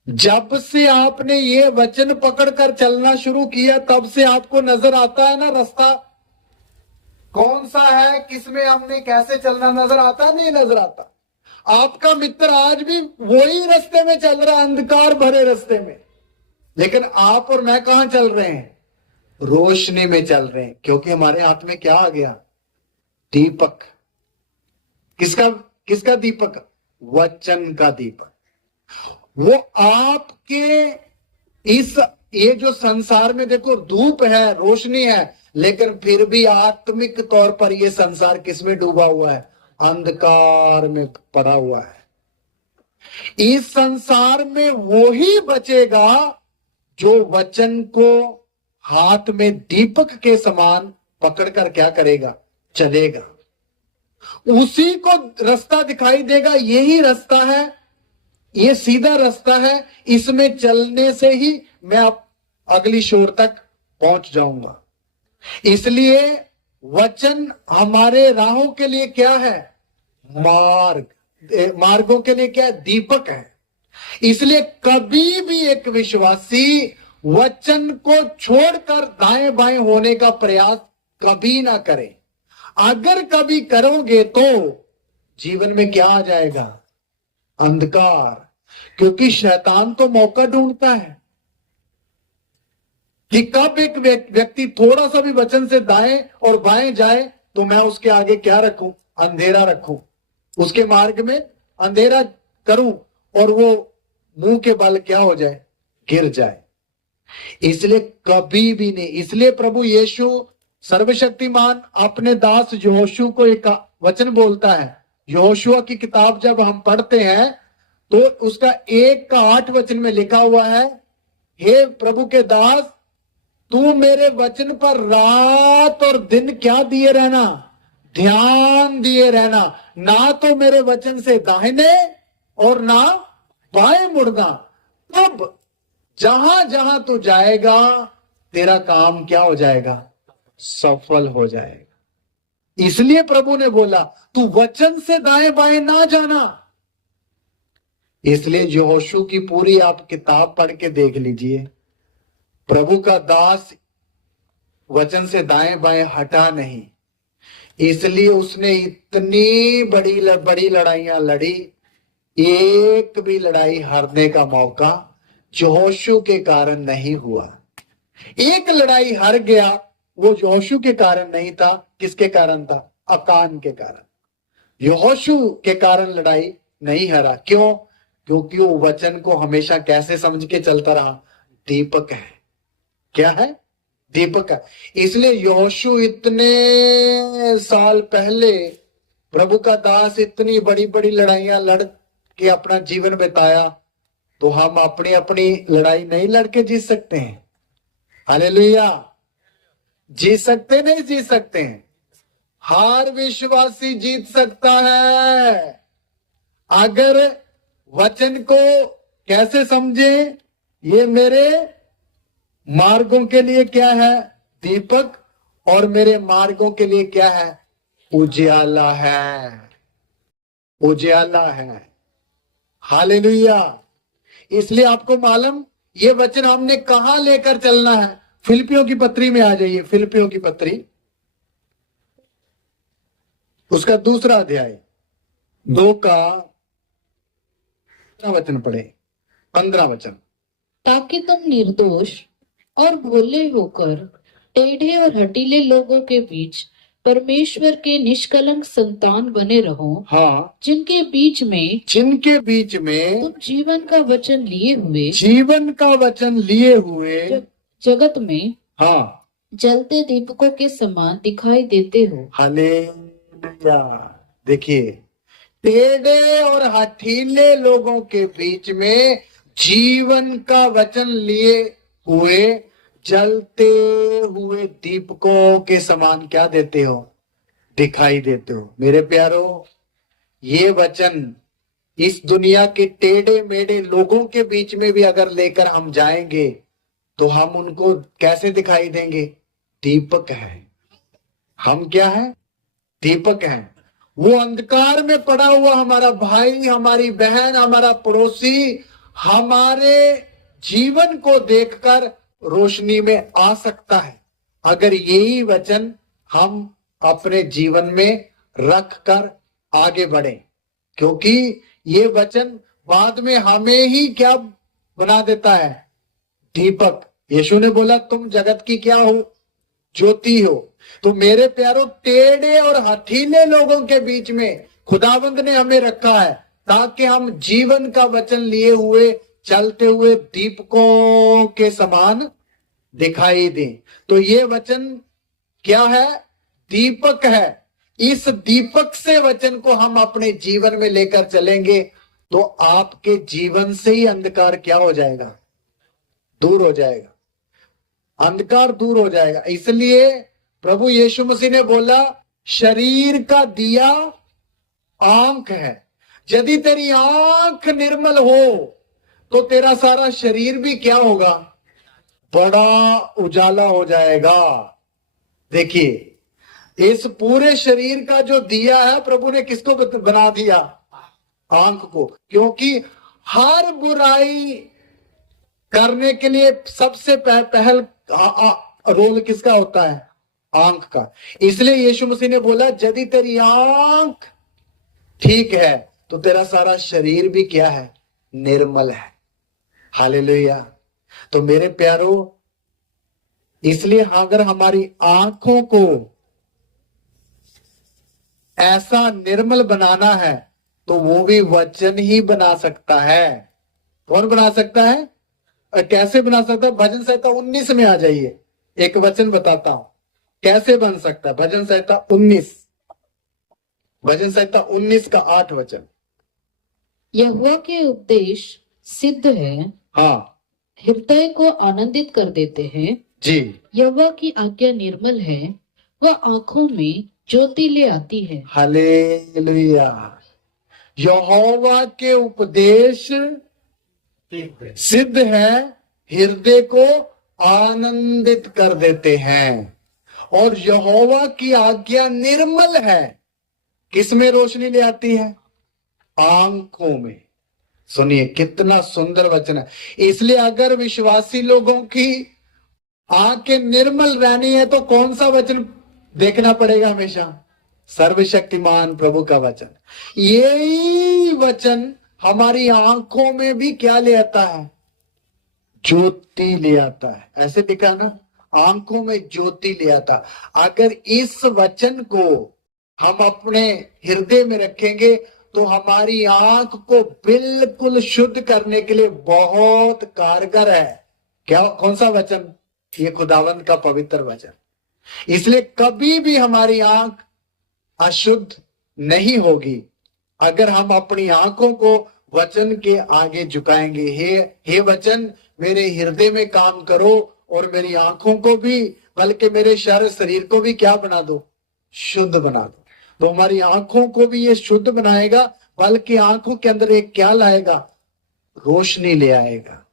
जब से आपने ये वचन पकड़कर चलना शुरू किया, तब से आपको नजर आता है ना रास्ता कौन सा है, किसमें हमने कैसे चलना नजर आता? नहीं नजर आता। आपका मित्र आज भी वही रास्ते में चल रहा है, अंधकार भरे रास्ते में, लेकिन आप और मैं कहां चल रहे हैं? रोशनी में चल रहे हैं, क्योंकि हमारे हाथ में क्या आ गया? दीपक। किसका दीपक? वचन का दीपक। वो आपके ये जो संसार में देखो धूप है, रोशनी है, लेकिन फिर भी आत्मिक तौर पर ये संसार किसमें डूबा हुआ है? अंधकार में पड़ा हुआ है। इस संसार में वो ही बचेगा जो वचन को हाथ में दीपक के समान पकड़कर क्या करेगा? चलेगा। उसी को रास्ता दिखाई देगा, यही रास्ता है, ये सीधा रास्ता है, इसमें चलने से ही मैं आप अगली शोर तक पहुंच जाऊंगा। इसलिए वचन हमारे राहों के लिए क्या है? मार्गों के लिए क्या है? दीपक है। इसलिए कभी भी एक विश्वासी वचन को छोड़कर दाएं बाएं होने का प्रयास कभी ना करे। अगर कभी करोगे तो जीवन में क्या आ जाएगा? अंधकार। क्योंकि शैतान तो मौका ढूंढता है कि कब एक व्यक्ति थोड़ा सा भी वचन से दाएं और बाएं जाए तो मैं उसके आगे क्या रखूं? अंधेरा रखूं, उसके मार्ग में अंधेरा करूं और वो मुंह के बल क्या हो जाए? गिर जाए। इसलिए कभी भी नहीं। इसलिए प्रभु यीशु सर्वशक्तिमान अपने दास यहोशू को एक वचन बोलता है। यहोशुआ की किताब जब हम पढ़ते हैं तो उसका 1:8 में लिखा हुआ है, हे प्रभु के दास, तू मेरे वचन पर रात और दिन क्या दिए रहना? ध्यान दिए रहना, ना तो मेरे वचन से दाहिने और ना बाएं मुड़ना। तब जहां जहां तू जाएगा तेरा काम क्या हो जाएगा? सफल हो जाएगा। इसलिए प्रभु ने बोला तू वचन से दाएं बाएं ना जाना। इसलिए यहोशू की पूरी आप किताब पढ़ के देख लीजिए, प्रभु का दास वचन से दाएं बाएं हटा नहीं। इसलिए उसने इतनी बड़ी लड़ाइयां लड़ी, एक भी लड़ाई हारने का मौका यहोशू के कारण नहीं हुआ। एक लड़ाई हार गया, वो यहोशू के कारण नहीं था। किसके कारण था? अकान के कारण। यहोशू के कारण लड़ाई नहीं हारा। क्यों? क्योंकि वो वचन को हमेशा कैसे समझ के चलता रहा? दीपक है। क्या है? दीपक है। इसलिए यहोशू इतने साल पहले प्रभु का दास इतनी बड़ी बड़ी लड़ाइयां लड़ के अपना जीवन बिताया, तो हम अपनी अपनी लड़ाई नहीं लड़के जीत सकते हैं? हालेलुया। जीत सकते नहीं जीत सकते हैं? हर विश्वासी जीत सकता है अगर वचन को कैसे समझे? ये मेरे मार्गों के लिए क्या है? दीपक। और मेरे मार्गों के लिए क्या है? उजियाला है। उजियाला है। हालेलुया। इसलिए आपको मालूम ये वचन हमने कहां लेकर चलना है? फिलिपियों की पत्री में आ जाइए। फिलिपियों की पत्री उसका 2 अध्याय 2 का वचन पढ़े, 15 वचन। ताकि तुम निर्दोष और भोले होकर टेढ़े और हठीले लोगों के बीच परमेश्वर के निष्कलंक संतान बने रहो। हाँ, जिनके बीच में तुम जीवन का वचन लिए हुए जगत में हाँ जलते दीपकों के समान दिखाई देते हो। हालेलुया। देखिए, टेढ़े और हठीले लोगों के बीच में जीवन का वचन लिए हुए जलते हुए दीपकों के समान क्या देते हो? दिखाई देते हो। मेरे प्यारो, ये वचन इस दुनिया के टेढ़े मेढ़े लोगों के बीच में भी अगर लेकर हम जाएंगे तो हम उनको कैसे दिखाई देंगे? दीपक है। हम क्या है? दीपक हैं। वो अंधकार में पड़ा हुआ हमारा भाई, हमारी बहन, हमारा पड़ोसी हमारे जीवन को देखकर रोशनी में आ सकता है अगर यही वचन हम अपने जीवन में रख कर आगे बढ़े। क्योंकि ये वचन बाद में हमें ही क्या बना देता है? दीपक। यीशु ने बोला तुम जगत की क्या हो? ज्योति हो। तो मेरे प्यारों, टेढ़े और हठीले लोगों के बीच में खुदावंद ने हमें रखा है ताकि हम जीवन का वचन लिए हुए चलते हुए दीपकों के समान दिखाई दें। तो ये वचन क्या है? दीपक है। इस दीपक से वचन को हम अपने जीवन में लेकर चलेंगे तो आपके जीवन से ही अंधकार क्या हो जाएगा? दूर हो जाएगा। अंधकार दूर हो जाएगा। इसलिए प्रभु यीशु मसीह ने बोला, शरीर का दिया आंख है। यदि तेरी आंख निर्मल हो तो तेरा सारा शरीर भी क्या होगा? बड़ा उजाला हो जाएगा। देखिए, इस पूरे शरीर का जो दिया है प्रभु ने किसको बना दिया? आंख को। क्योंकि हर बुराई करने के लिए सबसे पहल रोल किसका होता है? आंख का। इसलिए यीशु मसीह ने बोला यदि तेरी आंख ठीक है तो तेरा सारा शरीर भी क्या है? निर्मल है। हालेलुया। तो मेरे प्यारो, इसलिए अगर हमारी आंखों को ऐसा निर्मल बनाना है तो वो भी वचन ही बना सकता है। कौन बना सकता है? और कैसे बना सकता है? भजन संहिता 19 में आ जाइए, एक वचन बताता हूं कैसे बन सकता है। भजन संहिता 19, भजन संहिता 19 का 8 वचन। यहोवा के उपदेश सिद्ध है, हाँ हृदय को आनंदित कर देते हैं। जी। यहोवा की आज्ञा निर्मल है, वह आंखों में ज्योति ले आती है। हालेलुया। यहोवा के उपदेश सिद्ध है, हृदय को आनंदित कर देते हैं। और यहोवा की आज्ञा निर्मल है, किसमें रोशनी ले आती है? आंखों में। सुनिए कितना सुंदर वचन है। इसलिए अगर विश्वासी लोगों की आंखें निर्मल रहनी है तो कौन सा वचन देखना पड़ेगा? हमेशा सर्वशक्तिमान प्रभु का वचन। यही वचन हमारी आंखों में भी क्या ले आता है? ज्योति ले आता है। ऐसे दिखा ना, आंखों में ज्योति ले आता। अगर इस वचन को हम अपने हृदय में रखेंगे तो हमारी आंख को बिल्कुल शुद्ध करने के लिए बहुत कारगर है। क्या? कौन सा वचन? ये खुदावंद का पवित्र वचन। इसलिए कभी भी हमारी आंख अशुद्ध नहीं होगी अगर हम अपनी आंखों को वचन के आगे झुकाएंगे। हे वचन, मेरे हृदय में काम करो और मेरी आंखों को भी, बल्कि मेरे शरीर को भी क्या बना दो? शुद्ध बना दो। तो हमारी आंखों को भी ये शुद्ध बनाएगा, बल्कि आंखों के अंदर एक क्या लाएगा? रोशनी ले आएगा।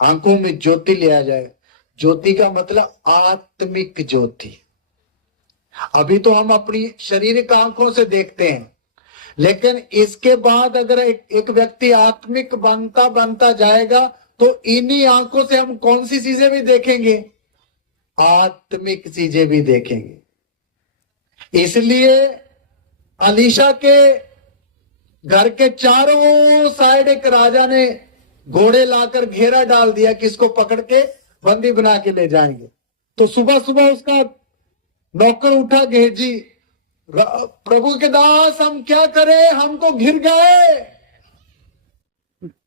आंखों में ज्योति ले आ जाएगा। ज्योति का मतलब आत्मिक ज्योति। अभी तो हम अपनी शारीरिक आंखों से देखते हैं, लेकिन इसके बाद अगर एक व्यक्ति आत्मिक बनता जाएगा तो इन्हीं आंखों से हम कौन सी चीजें भी देखेंगे? आत्मिक चीजें भी देखेंगे। इसलिए अलीशा के घर के चारों साइड एक राजा ने घोड़े लाकर घेरा डाल दिया कि इसको पकड़ के बंदी बना के ले जाएंगे। तो सुबह सुबह उसका नौकर उठा, गेहजी, प्रभु के दास हम क्या करें, हम तो घिर गए।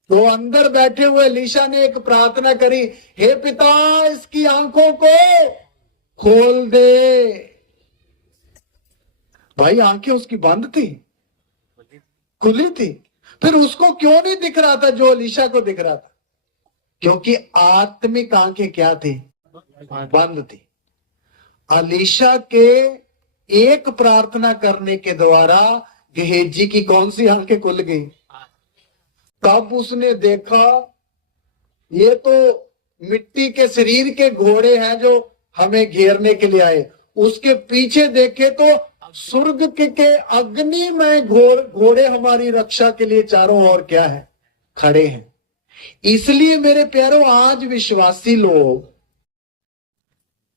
तो अंदर बैठे हुए एलीशा ने एक प्रार्थना करी, हे पिता, इसकी आंखों को खोल दे। भाई आंखें उसकी बंद थी, खुली थी। फिर उसको क्यों नहीं दिख रहा था जो एलीशा को दिख रहा था? क्योंकि आत्मिक आंखें क्या थी? बंद थी। एलीशा के एक प्रार्थना करने के द्वारा गेहजी की कौन सी आंखें खुल गई? तब उसने देखा ये तो मिट्टी के शरीर के घोड़े हैं जो हमें घेरने के लिए आए। उसके पीछे देखे तो स्वर्ग के अग्निमय घोड़े हमारी रक्षा के लिए चारों ओर क्या है? खड़े हैं। इसलिए मेरे प्यारों, आज विश्वासी लोग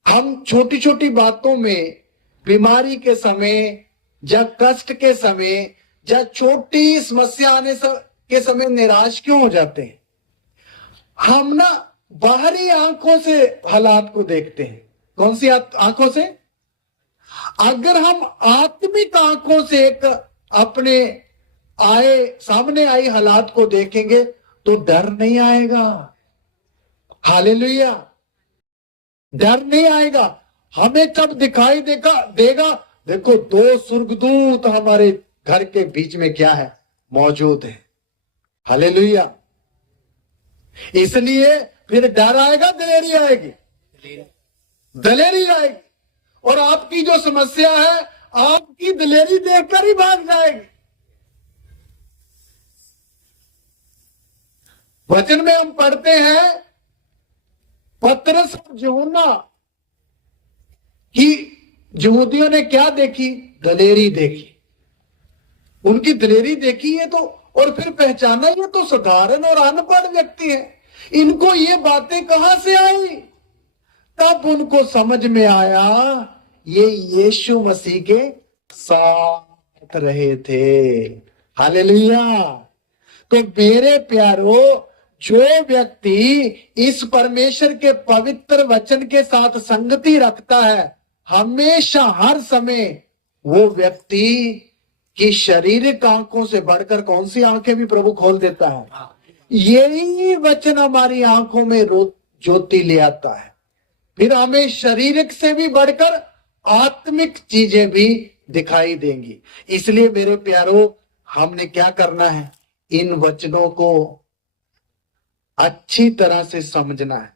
हम छोटी छोटी बातों में, बीमारी के समय या कष्ट के समय या छोटी समस्या आने के समय निराश क्यों हो जाते हैं? हम ना बाहरी आंखों से हालात को देखते हैं। कौन सी आंखों से? अगर हम आत्मिक आंखों से एक अपने सामने आई हालात को देखेंगे तो डर नहीं आएगा। हालेलुया। डर नहीं आएगा। हमें तब दिखाई देगा, देखो 2 स्वर्गदूत हमारे घर के बीच में क्या है? मौजूद है। हालेलुया। इसलिए फिर डर आएगा, दिलेरी आएगी। दिलेरी आएगी। और आपकी जो समस्या है आपकी दिलेरी देखकर ही भाग जाएगी। वचन में हम पढ़ते हैं पतरस और यूहन्ना कि यहूदियों ने क्या देखी? दलेरी देखी। उनकी दलेरी देखी है तो, और फिर पहचाना ये तो साधारण और अनपढ़ व्यक्ति है, इनको ये बातें कहां से आई? तब उनको समझ में आया ये यीशु मसीह के साथ रहे थे। हालेलुया। तो मेरे प्यारो, जो व्यक्ति इस परमेश्वर के पवित्र वचन के साथ संगति रखता है, हमेशा हर समय वो व्यक्ति की शारीरिक आंखों से बढ़कर कौन सी आंखें भी प्रभु खोल देता है। यही वचन हमारी आंखों में ज्योति ले आता है। फिर हमें शारीरिक से भी बढ़कर आत्मिक चीजें भी दिखाई देंगी। इसलिए मेरे प्यारो, हमने क्या करना है? इन वचनों को अच्छी तरह से समझना है।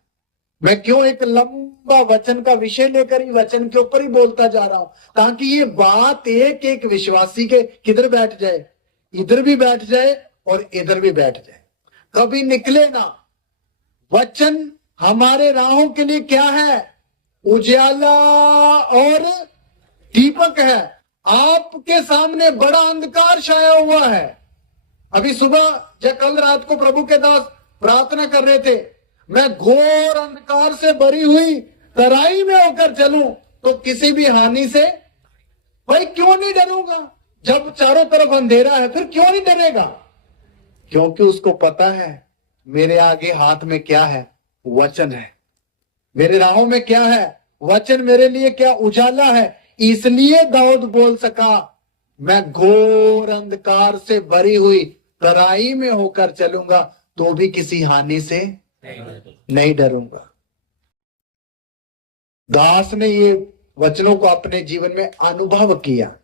मैं क्यों एक लंबा वचन का विषय लेकर ही वचन के ऊपर ही बोलता जा रहा हूं, ताकि ये बात एक एक विश्वासी के किधर बैठ जाए, इधर भी बैठ जाए और इधर भी बैठ जाए, कभी निकले ना। वचन हमारे राहों के लिए क्या है? उजाला और दीपक है। आपके सामने बड़ा अंधकार छाया हुआ है। अभी सुबह या कल रात को प्रभु के दास प्रार्थना कर रहे थे, मैं घोर अंधकार से भरी हुई तराई में होकर चलूं तो किसी भी हानि से भाई क्यों नहीं डरूंगा? जब चारों तरफ अंधेरा है फिर क्यों नहीं डरेगा? क्योंकि उसको पता है मेरे आगे हाथ में क्या है? वचन है। मेरे राहों में क्या है? वचन मेरे लिए क्या उजाला है। इसलिए दाऊद बोल सका, मैं घोर अंधकार से भरी हुई तराई में होकर चलूंगा तो भी किसी हानि से नहीं डरूंगा। दास ने ये वचनों को अपने जीवन में अनुभव किया।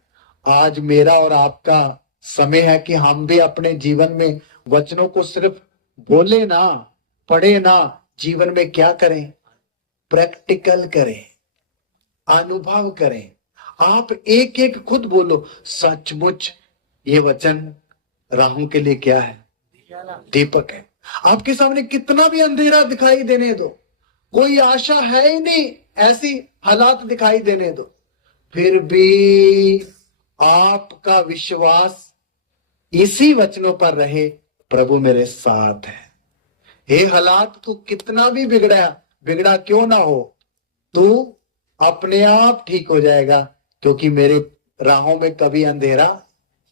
आज मेरा और आपका समय है कि हम भी अपने जीवन में वचनों को सिर्फ बोले ना, पढ़े ना, जीवन में क्या करें? प्रैक्टिकल करें, अनुभव करें। आप एक एक खुद बोलो, सचमुच ये वचन राहों के लिए क्या है? दीपक है। आपके सामने कितना भी अंधेरा दिखाई देने दो, कोई आशा है ही नहीं, ऐसी हालात दिखाई देने दो, फिर भी आपका विश्वास इसी वचनों पर रहे, प्रभु मेरे साथ है। हे हालात तू कितना भी बिगड़ा क्यों ना हो, तू अपने आप ठीक हो जाएगा, क्योंकि मेरे राहों में कभी अंधेरा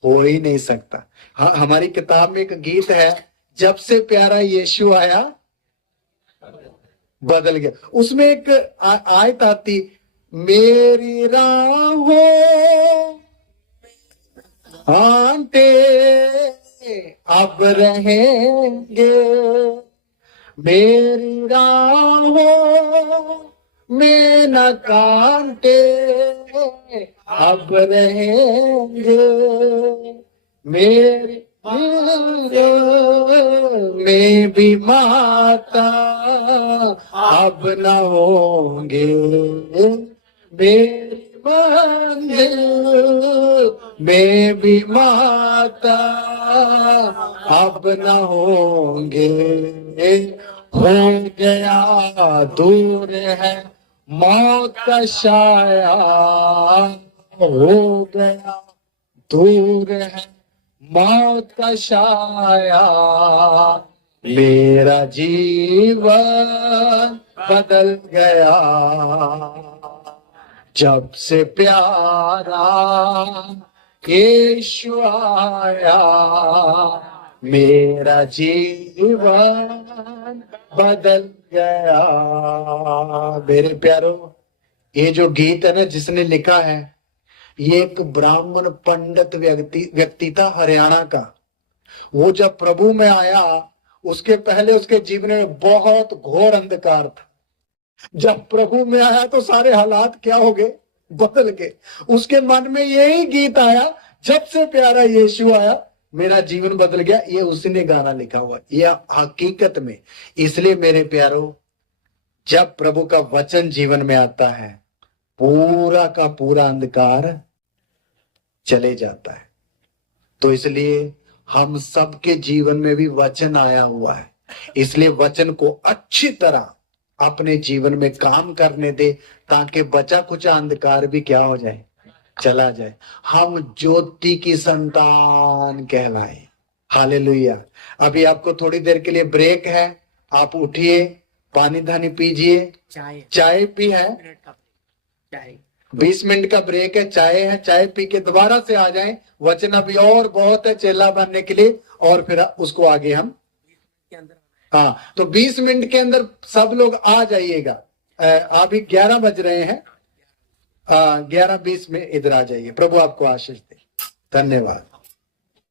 हो ही नहीं सकता। हाँ, हमारी किताब में एक गीत है, जब से प्यारा यीशु आया बदल गया। उसमें एक आयत आती, मेरी राहों आंटे अब रहेंगे, मेरी राहों में न कांटे अब रहेंगे, मेरी में भी माता अब न होंगे, मेरी मंदिर में भी माता अब न होंगे। हो गया दूर है मौत का साया, हो गया दूर है मौत का साया, मेरा जीवन बदल गया, जब से प्यारा यीशु आया, मेरा जीवन बदल गया। मेरे प्यारो, ये जो गीत है ना, जिसने लिखा है, ये एक ब्राह्मण पंडित व्यक्ति था हरियाणा का। वो जब प्रभु में आया, उसके पहले उसके जीवन में बहुत घोर अंधकार था। जब प्रभु में आया तो सारे हालात क्या हो गए? बदल गए। उसके मन में यही गीत आया, जब से प्यारा यीशु आया मेरा जीवन बदल गया। ये उसने गाना लिखा हुआ, ये हकीकत में। इसलिए मेरे प्यारो, जब प्रभु का वचन जीवन में आता है, पूरा का पूरा अंधकार चले जाता है। तो इसलिए हम सबके जीवन में भी वचन आया हुआ है, इसलिए वचन को अच्छी तरह अपने जीवन में काम करने दे, ताकि बचा कुछ अंधकार भी क्या हो जाए, चला जाए, हम ज्योति की संतान कहलाए। हालेलुया। अभी आपको थोड़ी देर के लिए ब्रेक है, आप उठिए, पानी धानी पीजिए, चाय पी है, 20 मिनट का ब्रेक है, चाय है, चाय पी के दोबारा से आ जाएं। वचन अभी और बहुत है चेला बनने के लिए, और फिर उसको आगे हम, हाँ, तो 20 मिनट के अंदर सब लोग आ जाइएगा। अभी 11 बज रहे हैं, 11:20 में इधर आ जाइए। प्रभु आपको आशीष दे। धन्यवाद।